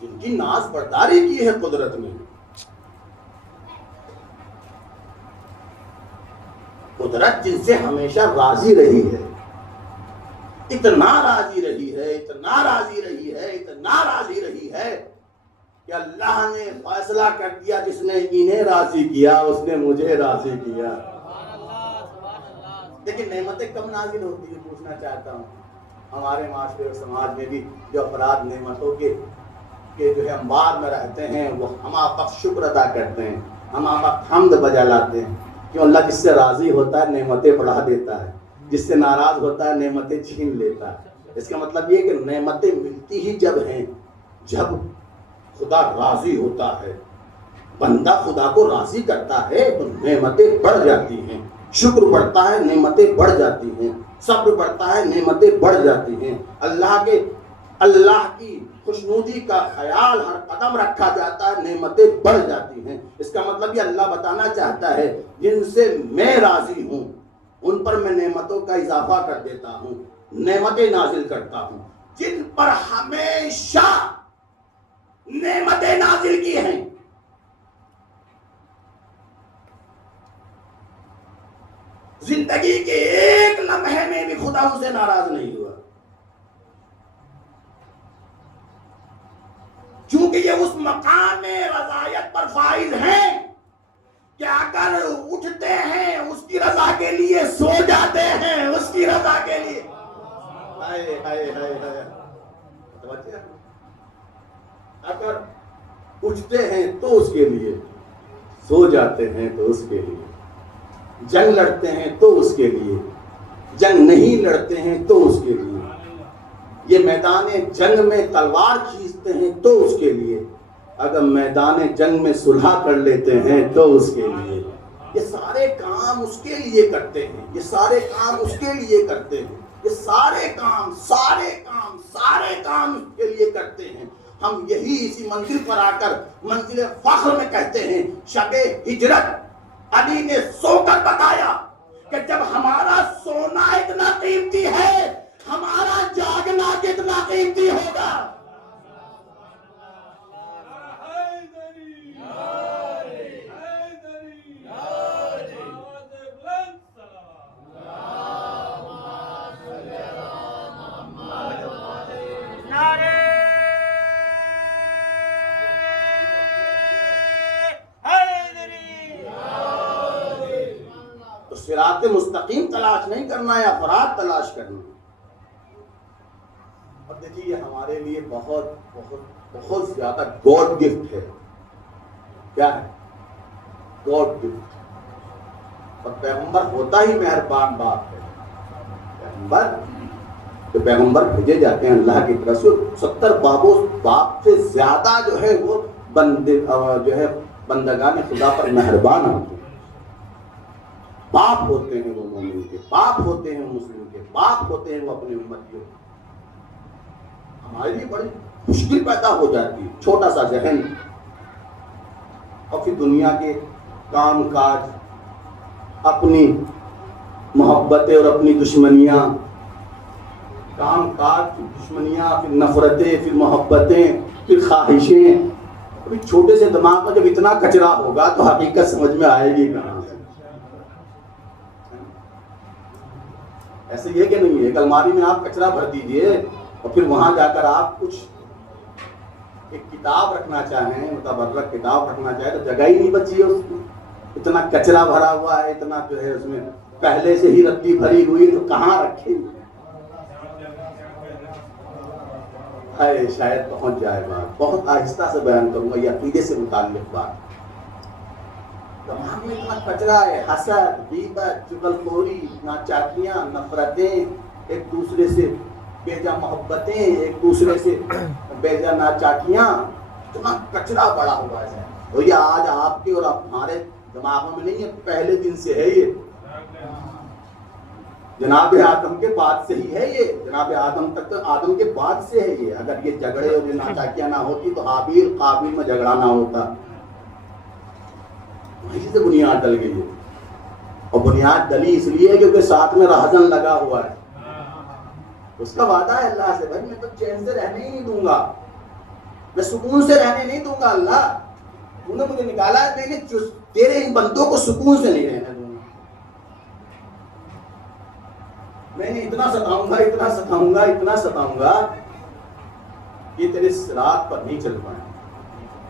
جن کی ناز برداری کی ہے قدرت میں، قدرت جن سے ہمیشہ راضی رہی ہے، اتنا راضی رہی ہے، اتنا راضی رہی ہے، اتنا راضی رہی ہے کہ اللہ نے فیصلہ کر دیا جس نے انہیں راضی کیا اس نے مجھے راضی کیا۔ لیکن نعمتیں کب نازل ہوتی ہیں پوچھنا چاہتا ہوں۔ ہمارے معاشرے اور سماج میں بھی جو افراد نعمتوں کے جو ہے انبار میں رہتے ہیں، وہ ہم آپ وقت شکر ادا کرتے ہیں، ہم آپ وقت حمد بجا لاتے ہیں، کیوں اللہ جس سے راضی ہوتا ہے نعمتیں بڑھا دیتا ہے، جس سے ناراض ہوتا ہے نعمتیں چھین لیتا ہے۔ اس کا مطلب یہ کہ نعمتیں ملتی ہی جب ہیں جب خدا راضی ہوتا ہے، بندہ خدا کو راضی کرتا ہے تو نعمتیں بڑھ جاتی ہیں، شکر بڑھتا ہے نعمتیں بڑھ جاتی ہیں، صبر بڑھتا ہے نعمتیں بڑھ جاتی ہیں، اللہ کی خوشنودی کا خیال ہر قدم رکھا جاتا ہے، نعمتیں بڑھ جاتی ہیں۔ اس کا مطلب یہ اللہ بتانا چاہتا ہے جن سے میں راضی ہوں ان پر میں نعمتوں کا اضافہ کر دیتا ہوں، نعمتیں نازل کرتا ہوں۔ جن پر ہمیشہ نعمتیں نازل کی ہیں، زندگی کے ایک لمحے میں بھی خدا ان سے ناراض نہیں ہوا، چونکہ یہ اس مقام رضایت پر فائز ہیں کہ اگر اٹھتے ہیں اس کی رضا کے لیے، سو جاتے ہیں اس کی رضا کے لیے۔ اگر اٹھتے ہیں تو اس کے لیے، سو جاتے ہیں تو اس کے لیے، جنگ لڑتے ہیں تو اس کے لیے، جنگ نہیں لڑتے ہیں تو اس کے لیے، یہ میدان جنگ میں تلوار کھینچتے ہیں تو اس کے لیے، اگر میدان جنگ میں صلح کر لیتے ہیں تو اس کے لیے، یہ سارے کام اس کے لیے کرتے ہیں، یہ سارے کام اس کے لیے کرتے ہیں، یہ سارے کام اس کے لیے کرتے ہیں۔ ہم یہی اسی منزل پر آ کر منزل فخر میں کہتے ہیں، شب ہجرت علی نے سو کر بتایا کہ جب ہمارا سونا اتنا قیمتی ہے، ہمارا جاگنا کتنا قیمتی ہوگا۔ صراط مستقیم تلاش نہیں کرنا ہے، افراد تلاش کرنا ہے۔ اور دیکھیے یہ ہمارے لیے بہت بہت بہت زیادہ گاڈ گفٹ ہے۔ کیا ہے؟ God gift. اور پیغمبر ہوتا ہی مہربان باپ ہے۔ پیغمبر بھیجے جاتے ہیں اللہ کی طرف سے، 70 باپ سے زیادہ جو ہے وہ بندگان خدا پر مہربان ہوتے ہیں۔ باپ ہوتے ہیں وہ مومن کے، باپ ہوتے ہیں مسلم کے، باپ ہوتے ہیں وہ اپنی امت کے۔ ہمارے لیے بڑی مشکل پیدا ہو جاتی ہے، چھوٹا سا ذہن اور پھر دنیا کے کام کاج، اپنی محبتیں اور اپنی دشمنیاں، کام کاج پھر دشمنیاں، پھر نفرتیں، پھر محبتیں، پھر خواہشیں۔ ابھی چھوٹے سے دماغ میں جب اتنا کچرا ہوگا تو حقیقت سمجھ میں آئے گی کہاں سے؟ ایسے یہ کہ نہیں ہے، ایک الماری میں آپ کچرا بھر دیجئے اور پھر وہاں جا کر آپ کچھ ایک کتاب رکھنا چاہیں، متبرک کتاب رکھنا چاہیں تو جگہ ہی نہیں بچی ہے اس میں، اتنا کچرا بھرا ہوا ہے، اتنا جو ہے اس میں پہلے سے ہی رتی بھری ہوئی، تو کہاں رکھیں؟ شاید پہنچ جائے گا، بہت آہستہ سے بیان کروں گا یہ عقیدے سے متعلق بات۔ تمام اتنا کچرا ہے، حسد، غیبت، چغلخوری، ناچاکیاں، نفرتیں، ایک دوسرے سے بیجا محبتیں، ایک دوسرے سے بیجا ناچاکیاں، اتنا کچرا بڑا ہوا ہے۔ اور یہ آج آپ کے اور ہمارے دماغوں میں نہیں ہے، پہلے دن سے ہے یہ، جناب آدم کے بعد سے ہی ہے یہ، جناب آدم تک تو آدم کے بعد سے ہے یہ۔ اگر یہ جھگڑے اور یہ ناچاکیاں نہ ہوتی تو حابیل قابیل میں جھگڑا نہ ہوتا۔ اسی سے بنیاد ڈل گئی ہے، اور بنیاد ڈلی اس لیے کیونکہ ساتھ میں رہزن لگا ہوا ہے۔ اس کا وعدہ ہے اللہ سے، بھائی میں تو چین سے رہنے ہی نہیں دوں گا، میں سکون سے رہنے نہیں دوں گا۔ اللہ تو نے مجھے نکالا ہے، میں نے تیرے ان بندوں کو سکون سے نہیں رہنے دوں گا، میں نے اتنا ستاؤں گا، اتنا ستاؤں گا، اتنا ستاؤں گا کہ تیرے صراط پر نہیں چل پائیں،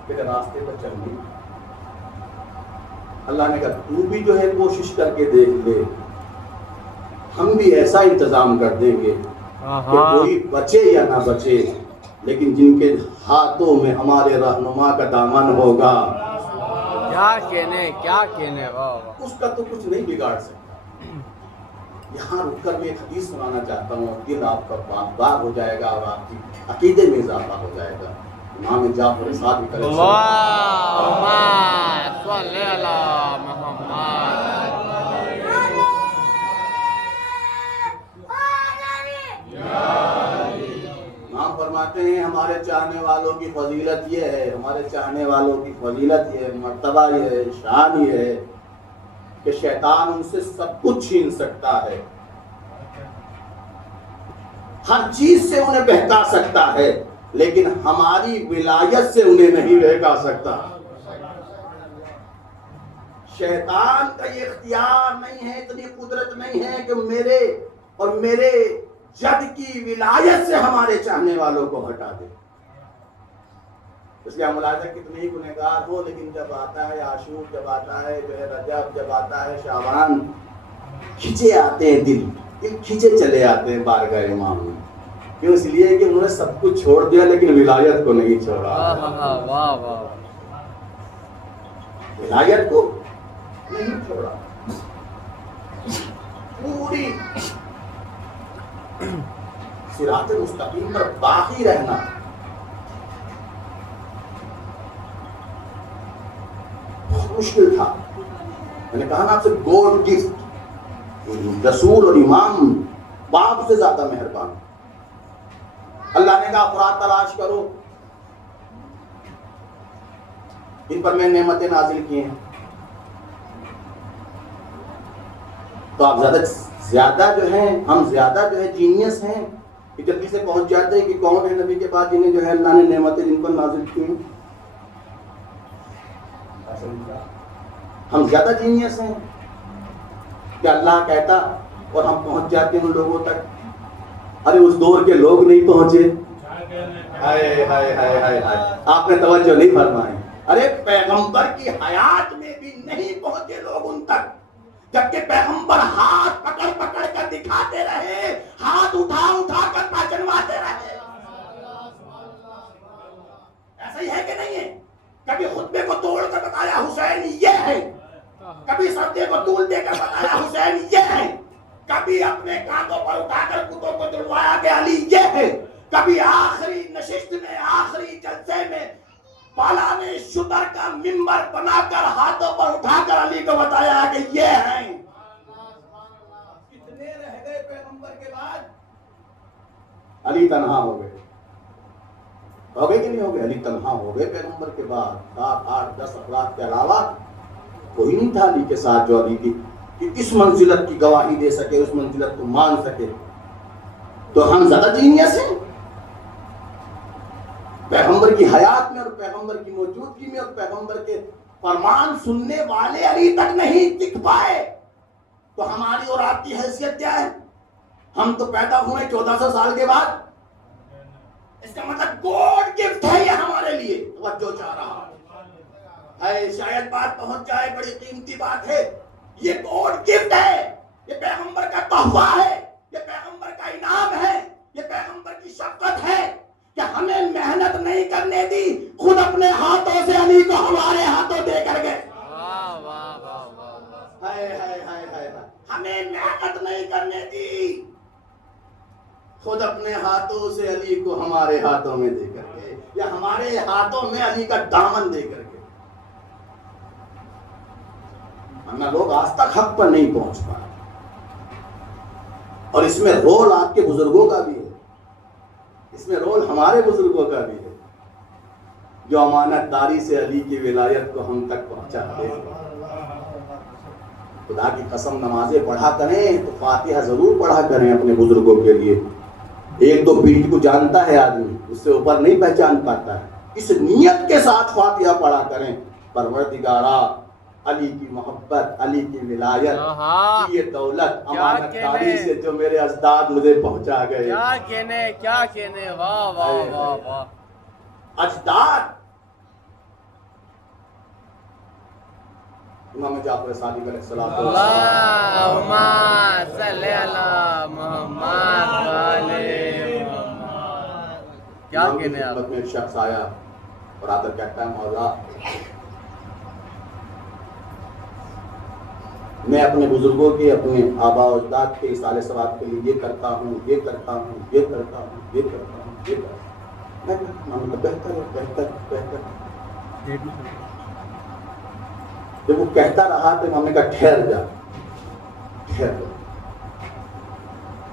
تیرے راستے پر چل نہیں۔ اللہ نے کہا تو بھی جو ہے کوشش کر کے دیکھ لے، ہم بھی ایسا انتظام کر دیں گے کہ کوئی بچے یا نہ بچے، لیکن جن کے ہاتھوں میں ہمارے رہنما کا دامن ہوگا، کیا کہنے اس کا تو کچھ نہیں بگاڑ سکتا۔ یہاں رک کر میں ایک حدیث سنانا چاہتا ہوں، دل آپ کا بار ہو جائے گا اور آپ کی عقیدے میں اضافہ ہو جائے گا۔ امام جعفر صادق علیہ السلام، اللہم صلی علی محمد۔ امام فرماتے ہیں ہمارے چاہنے والوں کی فضیلت یہ ہے، ہمارے چاہنے والوں کی فضیلت یہ ہے، مرتبہ یہ ہے، شان یہ ہے کہ شیطان ان سے سب کچھ چھین سکتا ہے، ہر چیز سے انہیں بہکا سکتا ہے، لیکن ہماری ولایت سے انہیں نہیں بہکا سکتا۔ شیطان کا یہ اختیار نہیں ہے، اتنی قدرت نہیں ہے کہ میرے اور میرے جد کی ولایت سے ہمارے چاہنے والوں کو ہٹا دے۔ اس لیے ملاحظہ کتنے ہی گنہگار ہو، لیکن جب آتا ہے عاشور، جب آتا ہے جو ہے رجب، جب آتا ہے شعبان، کھینچے آتے ہیں، دل کھینچے چلے آتے ہیں بارگاہ امام میں۔ کیوں؟ اس لیے کہ انہوں نے سب کچھ چھوڑ دیا لیکن ولایت کو نہیں چھوڑا۔ واہ واہ واہ۔ ولایت کو نہیں چھوڑا، پوری صراط مستقیم پر باقی رہنا۔ بہت مشکل تھا، میں نے کہا نا آپ سے، گوڈ گفٹ، رسول اور امام باپ سے زیادہ مہربان۔ اللہ نے کہا افراد تلاش کرو، ان پر میں نعمتیں نازل کی ہیں، تو آپ زیادہ جو ہیں، ہم زیادہ جو ہے جینیس ہیں کہ جلدی سے پہنچ جاتے ہیں کہ کون ہے نبی کے بعد جنہیں جو ہے اللہ نے نعمتیں جن پر نازل کی ہیں۔ ہم زیادہ جینیس ہیں کہ اللہ کہتا اور ہم پہنچ جاتے ہیں ان لوگوں تک۔ ارے اس دور کے لوگ نہیں پہنچے، ہائے ہائے ہائے ہائے ہائے، آپ نے توجہ نہیں فرمائی۔ ارے پیغمبر کی حیات میں بھی نہیں پہنچے لوگ ان تک، جبکہ پیغمبر ہاتھ پکڑ پکڑ کر دکھاتے رہے، ہاتھ اٹھا اٹھا کر پہچنواتے رہے۔ ایسا ہی ہے کہ نہیں ہے؟ کبھی خطبے کو توڑ کر بتایا حسین یہ ہے، کبھی سردے کو طول دے کر بتایا حسین یہ ہے، کبھی اپنے کاندھوں پر اٹھا کر کتوں کو چڑھوایا کہ علی یہ ہے، کبھی آخری نشست میں، آخری جلسے میں پالانے شتر کا منبر بنا کر ہاتھوں پر اٹھا کر علی کو بتایا کہ یہ ہیں۔ کتنے رہ گئے پیغمبر کے بعد؟ علی تنہا ہو گئے، ہو گئے کہ نہیں ہو گئے؟ علی تنہا ہو گئے پیغمبر کے بعد، 7 8 10 افراد کے علاوہ کوئی نہیں تھا علی کے ساتھ جو علی کی کہ اس منزلت کی گواہی دے سکے، اس منزلت کو مان سکے۔ تو ہم زیادہ جینیس ہیں پیغمبر کی حیات میں اور پیغمبر کی موجودگی میں، اور پیغمبر کے فرمان سننے والے علی تک نہیں ٹک پائے، تو ہماری اور آپ کی حیثیت کیا ہے؟ ہم تو پیدا ہوئے 1400 سال کے بعد۔ اس کا مطلب گوڈ گفٹ ہے یہ ہمارے لیے۔ توجہ چاہ رہا ہے، شاید بات پہنچ جائے، بڑی قیمتی بات ہے۔ یہ گوڈ گفٹ ہے، یہ پیغمبر کا تحفہ ہے، یہ پیغمبر کا انعام ہے، یہ پیغمبر کی شفقت ہے کہ ہمیں محنت نہیں کرنے دی، خود اپنے ہاتھوں سے علی کو ہمارے ہاتھوں دے کر گئے۔ ہمیں محنت نہیں کرنے دی، خود اپنے ہاتھوں سے علی کو ہمارے ہاتھوں میں دے کر گئے، یا ہمارے ہاتھوں میں علی کا دامن دے کر گئے۔ ورنہ لوگ آج تک حق پر نہیں پہنچ پائے، اور اس میں رول آپ کے بزرگوں کا بھی ہے، اس میں رول ہمارے بزرگوں کا بھی ہے، جو امانت داری سے علی کی ولایت کو ہم تک پہنچاتے ہیں۔ خدا کی قسم نمازیں پڑھا کریں تو فاتحہ ضرور پڑھا کریں اپنے بزرگوں کے لیے۔ ایک دو پیٹھ کو جانتا ہے آدمی، اس سے اوپر نہیں پہچان پاتا ہے، اس نیت کے ساتھ فاتحہ پڑھا کریں، پروردگارا علی کی محبت، علی کی ولایت کی یہ دولت امانت داری سے جو میرے اجداد مجھے پہنچا گئے۔ کیا کہنے، واہ واہ واہ واہ۔ اجداد امام جعفر صادق علیہ السلام، اللہم صلی علی محمد وعلی محمد۔ کیا کہنے آپ؟ خدمت میں ایک شخص آیا اور آ کر کہتا ہے، مولا میں اپنے بزرگوں کے، اپنے آباء و اجداد کے اصالہ ثواب کے لیے یہ کرتا ہوں، یہ کرتا ہوں، یہ کرتا ہوں، یہ کرتا ہوں، یہ کرتا ہوں۔ میں کہتا ہوں بہتر ہے، بہتر بہتر۔ جب وہ کہتا رہا تو ہم نے کہا ٹھہر جا، ٹھہر جا،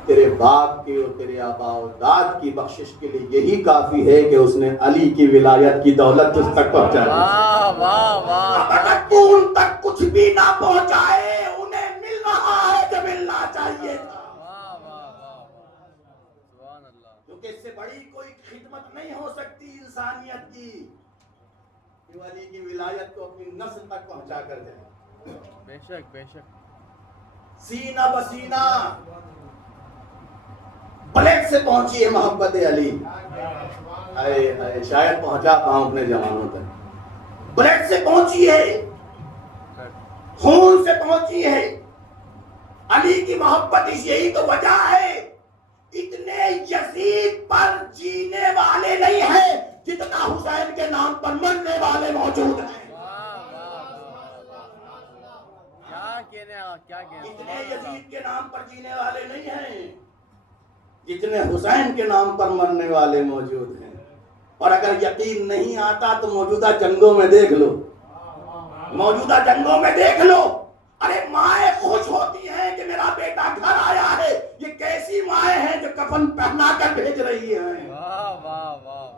تیرے باپ کی اور تیرے آباء و اجداد کی بخشش کے لیے یہی کافی ہے کہ اس نے علی کی ولایت کی دولت تجھ تک پہنچا دی۔ واہ واہ واہ۔ اگر تو ان تک کچھ بھی نہ پہنچائے، انہیں مل رہا ہے جو ملنا چاہیے تھا، کیونکہ اس سے بڑی کوئی خدمت نہیں ہو سکتی انسانیت کی کہ علی کی ولایت کو اپنی نسل تک پہنچا کر دے۔ بے شک بے شک۔ سینہ بسینہ بلیڈ سے پہنچی ہے محبت علی، شاید پہنچا پاؤں اپنے جوانوں تک، بلیڈ سے پہنچی ہے، خون سے پہنچی ہے۔ علی کی محبت اس یہی تو وجہ ہے، اتنے یزید پر جینے والے نہیں ہیں جتنا حسین کے نام پر مرنے والے موجود ہیں۔ اتنے یزید کے نام پر جینے والے نہیں ہیں جتنے حسین کے نام پر مرنے والے موجود ہیں. اور اگر یقین نہیں آتا تو موجودہ جنگوں میں دیکھ لو, موجودہ جنگوں میں دیکھ لو. ارے مائیں خوش ہوتی ہیں کہ میرا بیٹا گھر آیا ہے. یہ کیسی مائیں ہیں جو کفن پہنا کر بھیج رہی ہیں.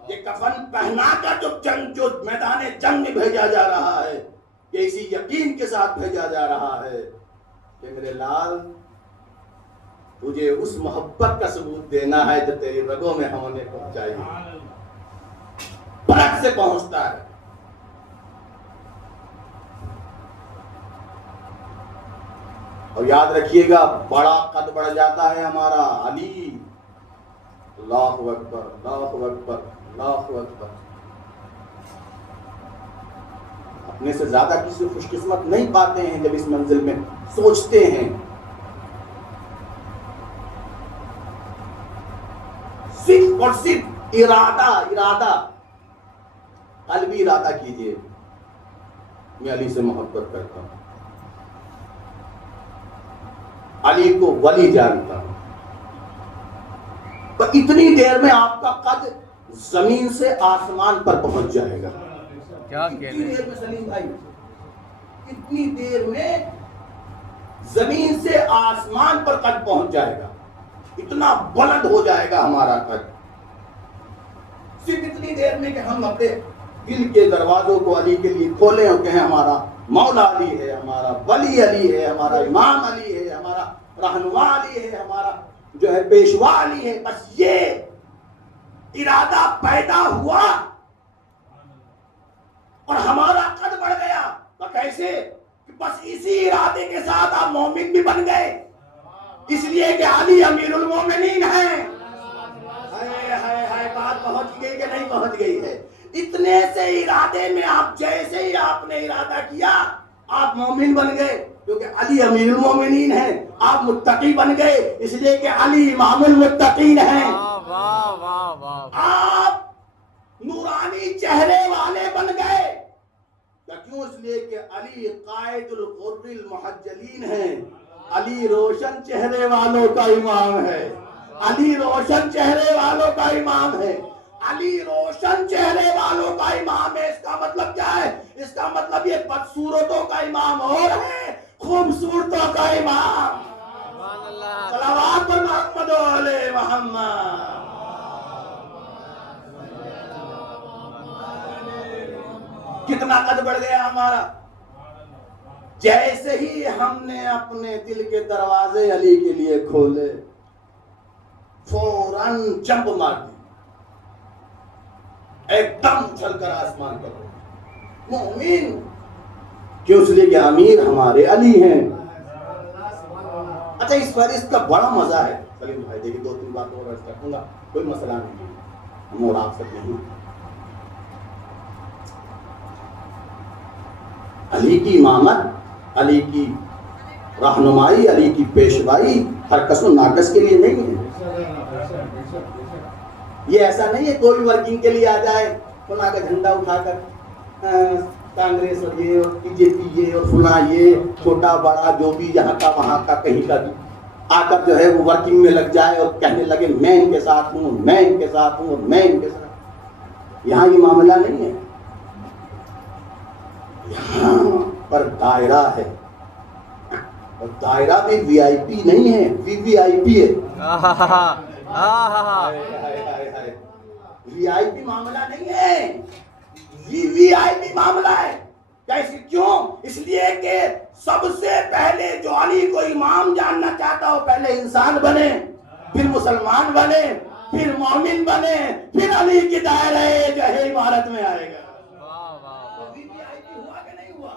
یہ کفن پہنا کر جو میدان جنگ میں بھیجا جا رہا ہے, یہ اسی یقین کے ساتھ بھیجا جا رہا ہے کہ میرے لال تجھے اس محبت کا ثبوت دینا ہے جو تیری رگوں میں ہم نے پہنچائی ہے, پرکھ سے پہنچتا ہے. اور یاد رکھیے گا بڑا قد بڑھ جاتا ہے ہمارا علی. اللہ اکبر, اللہ اکبر, اللہ اکبر. اپنے سے زیادہ کسی خوش قسمت نہیں پاتے ہیں جب اس منزل میں سوچتے ہیں. صرف اور صرف ارادہ قلبی ارادہ کیجئے میں علی سے محبت کرتا ہوں, علی کو ولی جانتا ہوں. تو اتنی دیر میں آپ کا قد زمین سے آسمان پر پہنچ جائے گا. کتنی دیر میں سلیم بھائی, کتنی دیر میں زمین سے آسمان پر قد پہنچ جائے گا. اتنا بلند ہو جائے گا ہمارا قد. صرف اتنی دیر میں کہ ہم اپنے دل کے دروازوں کو علی کے لیے کھولیں اور کہیں ہمارا مولا علی ہے, ہمارا ولی علی ہے, ہمارا امام علی ہے, ہمارا رہنما علی ہے, ہمارا جو ہے پیشوا علی ہے. بس یہ ارادہ پیدا ہوا اور ہمارا قد بڑھ گیا. تو کیسے؟ بس اسی ارادے کے ساتھ آپ مومن بھی بن گئے, اس لیے کہ علی امیر المومنین ہیں. بات پہنچ گئی کہ نہیں پہنچ گئی ہے؟ اتنے سے ارادے میں آپ جیسے ہی آپ نے ارادہ کیا آپ مومن بن گئے, کیونکہ علی امیر المومنین ہیں. آپ متقی بن گئے اس لیے کہ علی امام المتقین ہیں. آپ نورانی چہرے والے بن گئے. کیوں؟ اس لیے کہ علی قائد الغر المحجلین ہیں. علی روشن چہرے والوں کا امام ہے. علی روشن چہرے والوں کا امام ہے. علی روشن چہرے والوں کا امام ہے. اس کا مطلب کیا ہے؟ اس کا مطلب یہ بدصورتوں کا امام اور ہے, خوبصورتوں کا امام. صلوات پر محمد و علی محمد. کتنا قد بڑھ گیا ہمارا. جیسے ہی ہم نے اپنے دل کے دروازے علی کے لیے کھولے فوراً جمپ مار دی, ایک دم اچھل کر آسمان پر مومن. کیوں؟ اس لیے کہ امیر ہمارے علی ہیں. اچھا اس فہرست کا بڑا مزہ ہے سلیم بھائی. دیکھیے 2-3 بات اور عرض کروں گا, کوئی مسئلہ نہیں ہے, ہم اور آپ سب نہیں. علی کی امامت, علی کی رہنمائی, علی کی پیشوائی ہر کس و ناقص کے لیے نہیں ہے. یہ ایسا نہیں ہے کوئی ورکنگ کے لیے آ جائے فلاں کا جھنڈا اٹھا کر کانگریس اور یہ اور بی جے پی یہ اور فلاں یہ چھوٹا بڑا جو بھی یہاں کا وہاں کا کہیں کا بھی آ کر جو ہے وہ ورکنگ میں لگ جائے اور کہنے لگے میں ان کے ساتھ ہوں, میں ان کے ساتھ ہوں, میں ان کے ساتھ. یہاں یہ معاملہ نہیں ہے. یہاں پر دائرہ ہے, اور دائرہ بھی وی آئی پی نہیں ہے, وی آئی پی ہے. وی آئی پی معاملہ نہیں ہے, وی آئی پی معاملہ ہے. کیسے؟ کیوں؟ اس لیے کہ سب سے پہلے جو علی کو امام جاننا چاہتا ہو پہلے انسان بنے, پھر مسلمان بنے, پھر مومن بنے, پھر علی کی دائرہ جو ہے عمارت میں آئے گا. وی آئی پی ہوا کہ نہیں ہوا؟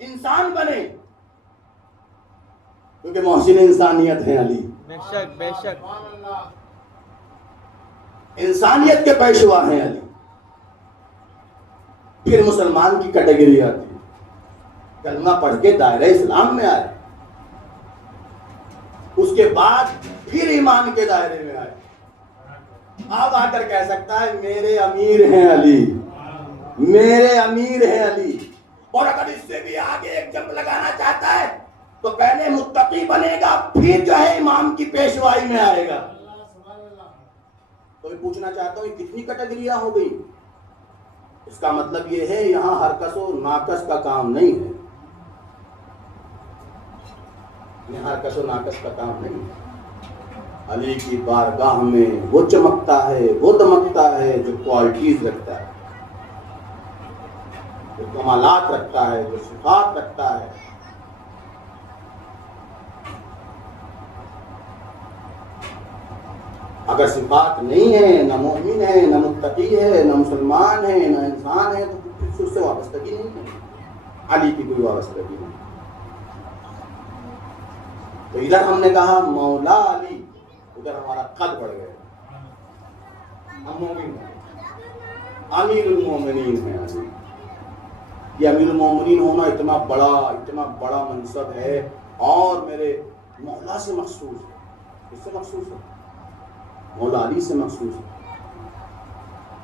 انسان بنے, کیونکہ محسن انسانیت ہے علی. بے شک بے شک انسانیت کے پیشوا ہیں علی. پھر مسلمان کی کیٹیگری آتی ہے, کلمہ پڑھ کے دائرہ اسلام میں آئے, اس کے بعد پھر ایمان کے دائرے میں آئے. اب آ کر کہہ سکتا ہے میرے امیر ہیں علی, میرے امیر ہیں علی. اور اگر اس سے بھی آگے ایک جمپ لگانا چاہتا ہے تو پہلے متقی بنے گا، پھر جو ہے امام کی پیشوائی میں آئے گا۔ تو میں پوچھنا چاہتا ہوں یہ کتنی کیٹیگریاں ہو گئی؟ اس کا مطلب یہ ہے یہاں ہر کس و ناقص کا کام نہیں ہے، یہاں ہر کس و ناقص کا کام نہیں ہے۔ علی کی بارگاہ میں وہ چمکتا ہے، وہ دمکتا ہے جو کوالٹیز رکھتا ہے، جو کمالات رکھتا ہے، جو صفات رکھتا ہے۔ اگر صفات نہیں ہے، نہ مومن ہے، نہ متقی ہے، نہ مسلمان ہے، نہ انسان ہے، تو پھر اس سے وابستگی نہیں ہے، علی کی کوئی وابستگی نہیں۔ تو ادھر ہم نے کہا مولا علی، ادھر ہمارا قد بڑھ گیا، ہم مومن ہیں، امیر المومنین ہیں علی۔ یہ امیر المومنین ہونا اتنا بڑا منصب ہے، اور میرے مولا سے مخصوص ہے۔ کس سے مخصوص ہے؟ مولا علی سے مخصوص ہے۔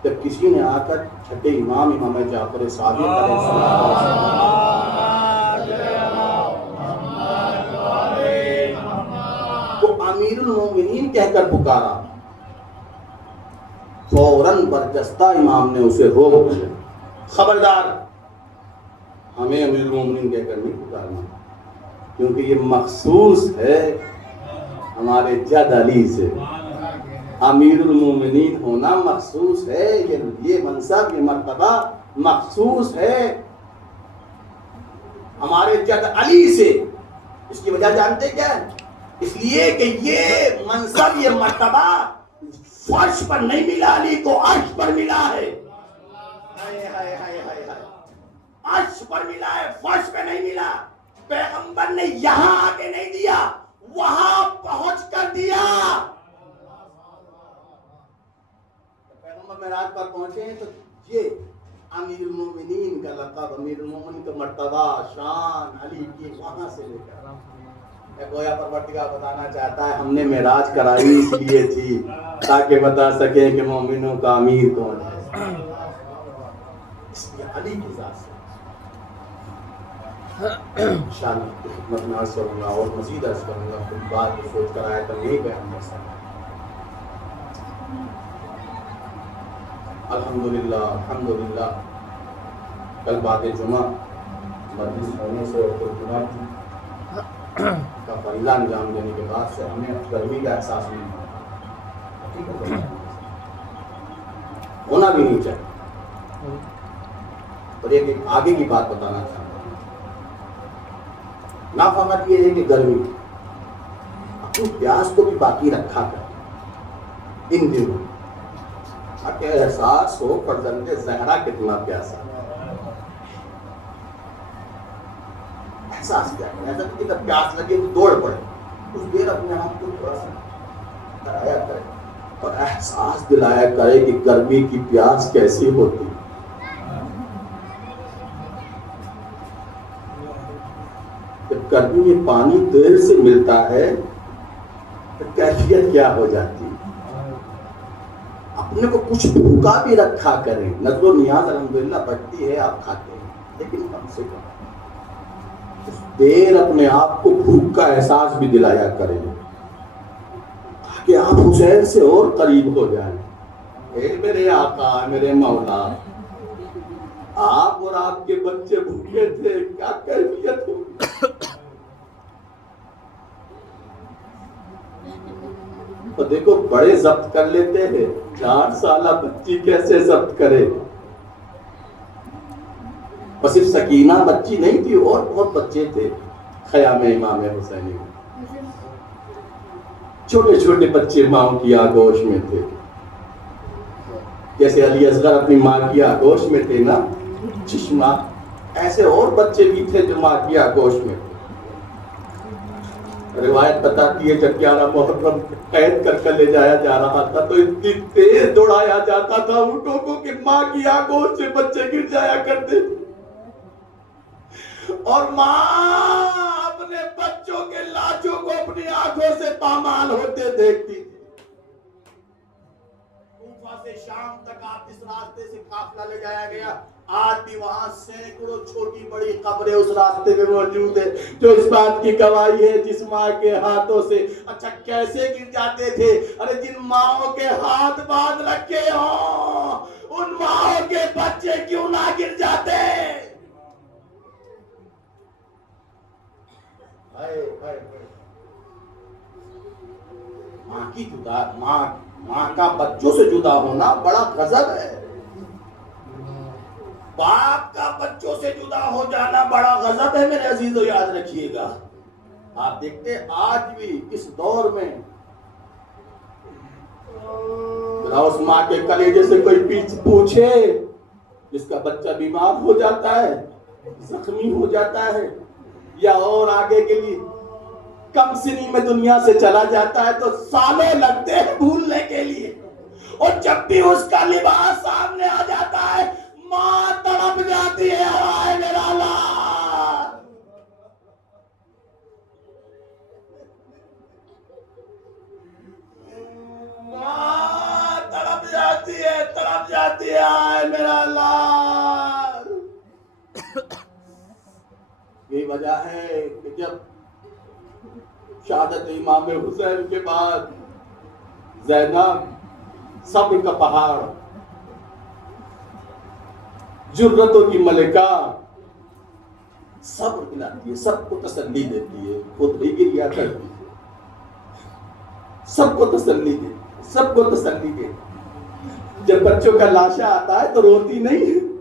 جب کسی نے آ کر چھٹے امام جعفر صادق علیہ السلام کو امیر المومنین کہہ کر پکارا، فوراً برجستہ امام نے اسے روک دیا، خبردار، ہمیں امیر المومنین کہہ کر نہیں پکارنا، کیونکہ یہ مخصوص ہے ہمارے جد علی سے۔ امیر المومنین ہونا مخصوص ہے، یہ منصب، یہ مرتبہ مخصوص ہے ہمارے جد علی سے۔ اس کی وجہ جانتے کیا ہے؟ اس لیے کہ یہ منصب، یہ مرتبہ فرش پر نہیں ملا، علی کو عرش پر ملا ہے۔ عرش پر ملا ہے، فرش پہ نہیں ملا۔ پیغمبر نے یہاں آگے نہیں دیا، وہاں پہنچ کر دیا۔ پیغمبر معراج پر پہنچے ہیں تو یہ امیر المومنین کا لقب، امیر المومنین کا مرتبہ، شان علی کی وہاں سے لے کر گویا پروردگار بتانا چاہتا ہے ہم نے معراج کرائی اس لیے تھی تاکہ بتا سکیں کہ مومنوں کا امیر کون ہے، اس لیے علی کی ذات سے انشاءاللہ کی خدمت میں عرض کروں گا اور مزید عرض کروں گا، خود بات کو سوچ کر آیا تو یہی بیان کر سکتا۔ الحمدللہ کل بعد جمعہ مجلس ہونے سے اور خود جمعہ کا فریضہ انجام دینے کے بعد سے ہمیں گرمی کا احساس نہیں ہوا، ہونا بھی نہیں چاہیے۔ اور ایک آگے کی بات بتانا چاہتا ہوں، نہ فقط یہ ہے کہ گرمی، اپنی پیاس کو بھی باقی رکھا کر ان دنوں، تاکہ احساس ہو فرزند زہرا کتنا پیاسا، احساس کیا ہے، ایسا کہ جب پیاس لگے تو دوڑ پڑے، کچھ دیر اپنے آپ کو تھوڑا سا کرایا کرے اور احساس دلایا کرے کہ گرمی کی پیاس کیسی ہوتی۔ جب گرمی میں پانی دیر سے ملتا ہے تو کیفیت کیا ہو جاتی ہے۔ اپنے کو کچھ بھوکا بھی رکھا کریں، نظر و نیاز الحمدللہ بڑھتی ہے، آپ کھاتے ہیں، لیکن کم سے کم دیر اپنے آپ کو بھوک کا احساس بھی دلایا کریں تاکہ آپ حسین سے اور قریب ہو جائیں۔ اے میرے آقا، میرے مولا، آپ اور آپ کے بچے بھوکے تھے، کیا کیفیت ہوگی؟ تو دیکھو بڑے ضبط کر لیتے ہیں، 4 سالہ بچی کیسے ضبط کرے؟ بس صرف سکینہ بچی نہیں تھی، اور بہت بچے تھے خیام امام حسینی میں، چھوٹے چھوٹے بچے ماں کی آغوش میں تھے، جیسے علی اصغر اپنی ماں کی آغوش میں تھے نا، چشمہ، ایسے اور بچے بھی تھے جو ماں کی آغوش میں تھے۔ روایت بتاتی ہے جب 11 محرم قید کر لے جایا جا رہا تھا تو اتنی تیز دوڑایا جاتا تھا اونٹوں کو کہ ماں کی آنکھوں سے بچے گر جایا کرتے، اور ماں اپنے بچوں کے لاچوں کو اپنی آنکھوں سے پامال ہوتے دیکھتی تھی۔ کوفہ سے شام تک آپ اس راستے سے قافلہ لے جایا گیا، آج بھی وہاں سینکڑوں چھوٹی بڑی قبریں اس راستے میں موجود ہیں جو اس بات کی گواہی ہے جس ماں کے ہاتھوں سے اچھا کیسے گر جاتے تھے. ارے جن ماں کے ہاتھ باندھ رکھے ہوں ان ماں کے بچے کیوں نہ گر جاتے. ماں کی جدا ماں کا بچوں سے جدا ہونا بڑا غضب ہے. باپ کا بچوں سے جدا ہو جانا بڑا غضب ہے میرے عزیزو. یاد رکھیے گا آپ دیکھتے آج بھی اس دور میں اس ماں کے کلیجے سے کوئی پوچھے جس کا بچہ بیمار ہو جاتا ہے زخمی ہو جاتا ہے یا اور آگے کے لیے کم سنی میں دنیا سے چلا جاتا ہے تو سالوں لگتے ہیں بھولنے کے لیے. اور جب بھی اس کا لباس سامنے آ جاتا ہے ماں تڑپ جاتی ہے. ہائے میرا لال. ماں تڑپ جاتی ہے ہائے میرا لال. یہی وجہ ہے کہ جب شہادت امام حسین کے بعد زینب صبر کا پہاڑ جرتوں کی ملکہ صبر دلاتی ہے سب کو تسلی دیتی ہے خود بھی گریا کرتی ہے سب کو تسلی دے. جب بچوں کا لاشا آتا ہے تو روتی نہیں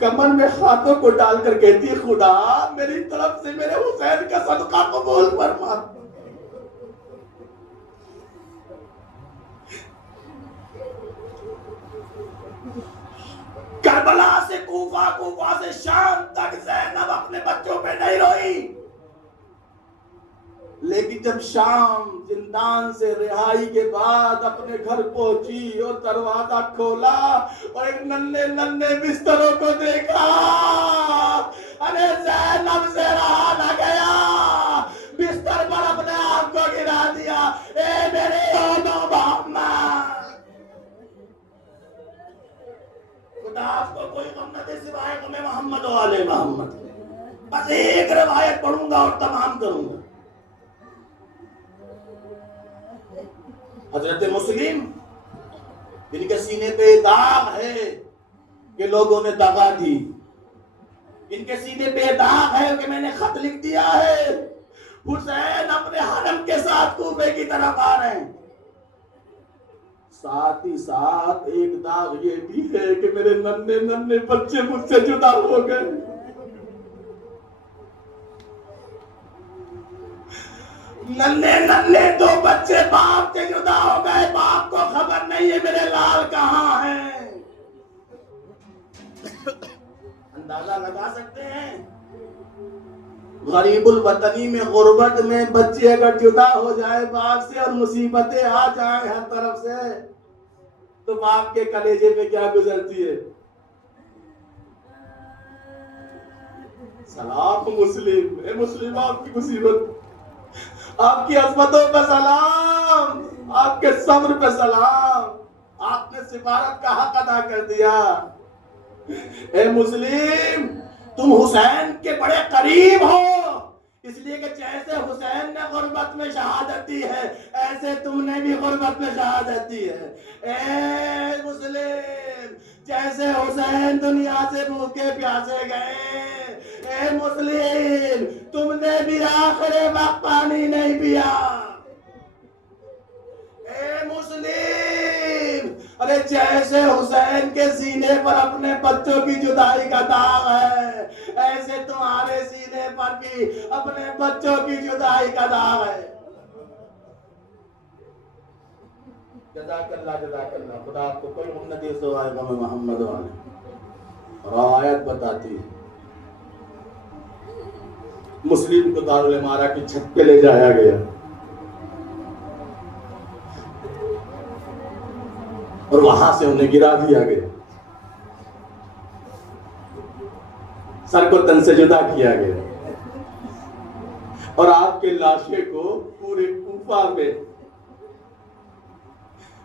کمر میں ہاتھوں کو ڈال کر کہتی ہے خدا میری طرف سے میرے حسین کا صدقہ قبول فرما. کربلا سے کوفہ سے شام تک زینب اپنے بچوں پہ نہیں روئی. لیکن جب شام زندان سے رہائی کے بعد اپنے گھر پہنچی اور دروازہ کھولا اور ایک ننھے بستروں کو دیکھا ارے زینب سے رہا نہ گیا. بستر پر اپنے آپ کو گرا دیا. اے میرے محمد خدا آپ کو کوئی غم نہ دے سوائے غم محمد و آل محمد. بس ایک روایت پڑھوں گا اور تمام کروں گا. حضرت مسلم جن کے سینے پہ داغ ہے کہ لوگوں نے دغا دی ان کے سینے پہ داغ ہے کہ میں نے خط لکھ دیا ہے حسین اپنے حرم کے ساتھ کوفے کی طرف آ رہے ہیں. ساتھ ہی ساتھ ایک داغ یہ بھی ہے کہ میرے ننھے بچے مجھ سے جدا ہو گئے. ننھے دو بچے باپ کے جدا ہو گئے. باپ کو خبر نہیں ہے میرے لال کہاں ہے. اندازہ لگا سکتے ہیں غریب الوطنی میں غربت میں بچے اگر جدا ہو جائے باپ سے اور مصیبتیں آ جائیں ہر طرف سے تو باپ کے کلیجے میں کیا گزرتی ہے. سلام مسلم. اے مسلم آپ کی مصیبت آپ کی عظمتوں پہ سلام آپ کے صبر پہ سلام. آپ نے سفارت کا حق ادا کر دیا. اے مسلم تم حسین کے بڑے قریب ہو اس لیے کہ جیسے حسین نے غربت میں شہادت دی ہے ایسے تم نے بھی غربت میں شہادت دی ہے. اے مسلم جیسے حسین دنیا سے بھوکے پیاسے گئے اے مسلم تم نے بھی آخر وقت پانی نہیں پیا. اے مسلم ارے جیسے حسین کے سینے پر اپنے بچوں کی جدائی کا داغ ہے ایسے تمہارے سینے پر بھی اپنے بچوں کی جدائی کا داغ ہے. جزاک اللہ. خدا آپ کو کوئی غم نہ دے سوائے غم محمد والے. روایت بتاتی ہے مسلم کو دارالعمارہ کی چھت پہ لے جایا گیا اور وہاں سے انہیں گرا دیا گیا. سر کو تن سے جدا کیا گیا اور آپ کے لاشے کو پورے کوفہ میں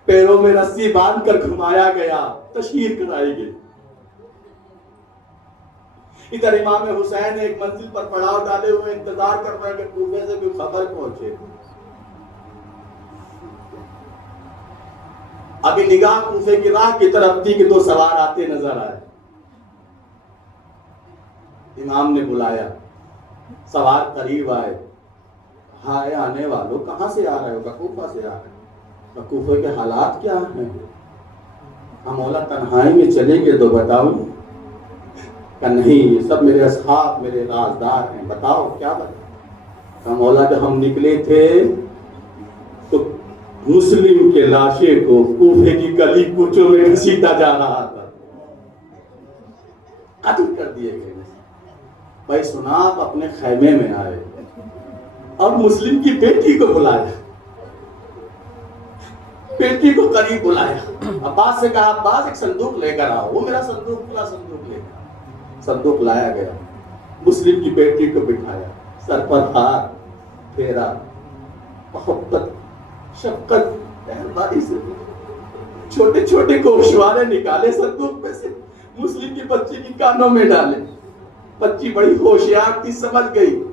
پیروں میں رسی باندھ کر گھمایا گیا. تشہیر کرائی گئی. ادھر امام حسین ایک منزل پر پڑاؤ ڈالے ہوئے انتظار کر رہے ہیں کہ کوفے سے کوئی خبر پہنچے. ابھی نگاہ کوفے کی راہ کی طرف تھی کہ دو سوار آتے نظر آئے. امام نے بلایا, سوار قریب آئے. ہائے آنے والوں, کہاں سے آ رہے ہو؟ کہ کوفہ سے آ رہے ہو. کہ کوفے کے حالات کیا ہیں؟ ہم مولا تنہائی میں چلے گئے تو بتاؤ. کہ نہیں, یہ سب میرے اصحاب, میرے رازدار ہیں, بتاؤ کیا بتاؤ. کہ مولا جب ہم نکلے تھے تو مسلم کے لاشے کو کوفے کی گلی کوچوں میں گھسیٹا جا رہا تھا, قتل کر دیے گئے. بھائی سنا, آپ اپنے خیمے میں آئے اور مسلم کی بیٹی کو بلایا, بیٹی کو قریب بلایا. عباس سے کہا, عباس ایک صندوق لے کر آؤ. وہ میرا صندوق, پورا صندوق لے کر. صندوق لایا گیا, مسلم کی بیٹی کو بٹھایا, سر پر ہاتھ پھیرا, محبت شفقت مہربانی سے چھوٹے چھوٹے گوشوارے نکالے صندوق میں سے, مسلم کی بچی کی کانوں میں ڈالے. بچی بڑی ہوشیار تھی, سمجھ گئی.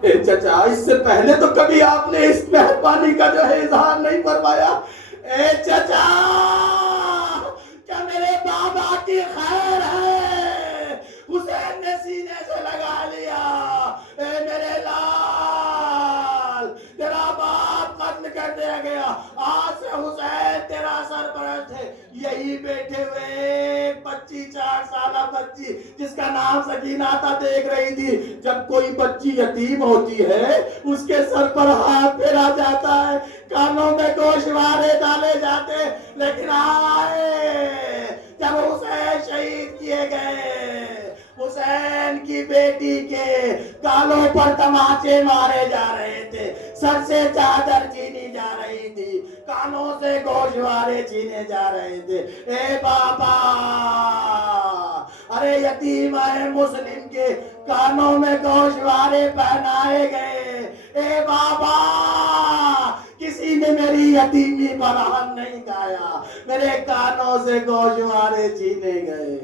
اے چچا, اس سے پہلے تو کبھی آپ نے اس مہربانی کا جو ہے اظہار نہیں فرمایا. اے چچا, کیا میرے بابا کی خیر ہے؟ حسین نے سینے سے لگا لیا. اے میرے لال, تیرا باپ قتل کر دیا گیا, آج سے حسین تیرا سرپرست ہے. یہی بیٹھے ہوئے بچی, 4 سالہ بچی جس کا نام سکینہ تھا, دیکھ رہی تھی جب کوئی بچی یتیم ہوتی ہے اس کے سر پر ہاتھ پھیرا جاتا ہے, کانوں میں گوشوارے ڈالے جاتے. لیکن آئے جب حسین شہید کیے گئے, حسین کی بیٹی کے گالوں پر تماچے مارے جا رہے تھے, سر سے چادر چھینی جا رہی تھی, کانوں سے گوشوارے چھینے جا رہے تھے. اے بابا, ارے یتیم ہے مسلم کے کانوں میں گوشوارے پہنائے گئے. اے بابا, کسی نے میری یتیمی پر رحم نہیں کھایا, میرے کانوں سے گوشوارے چھینے گئے.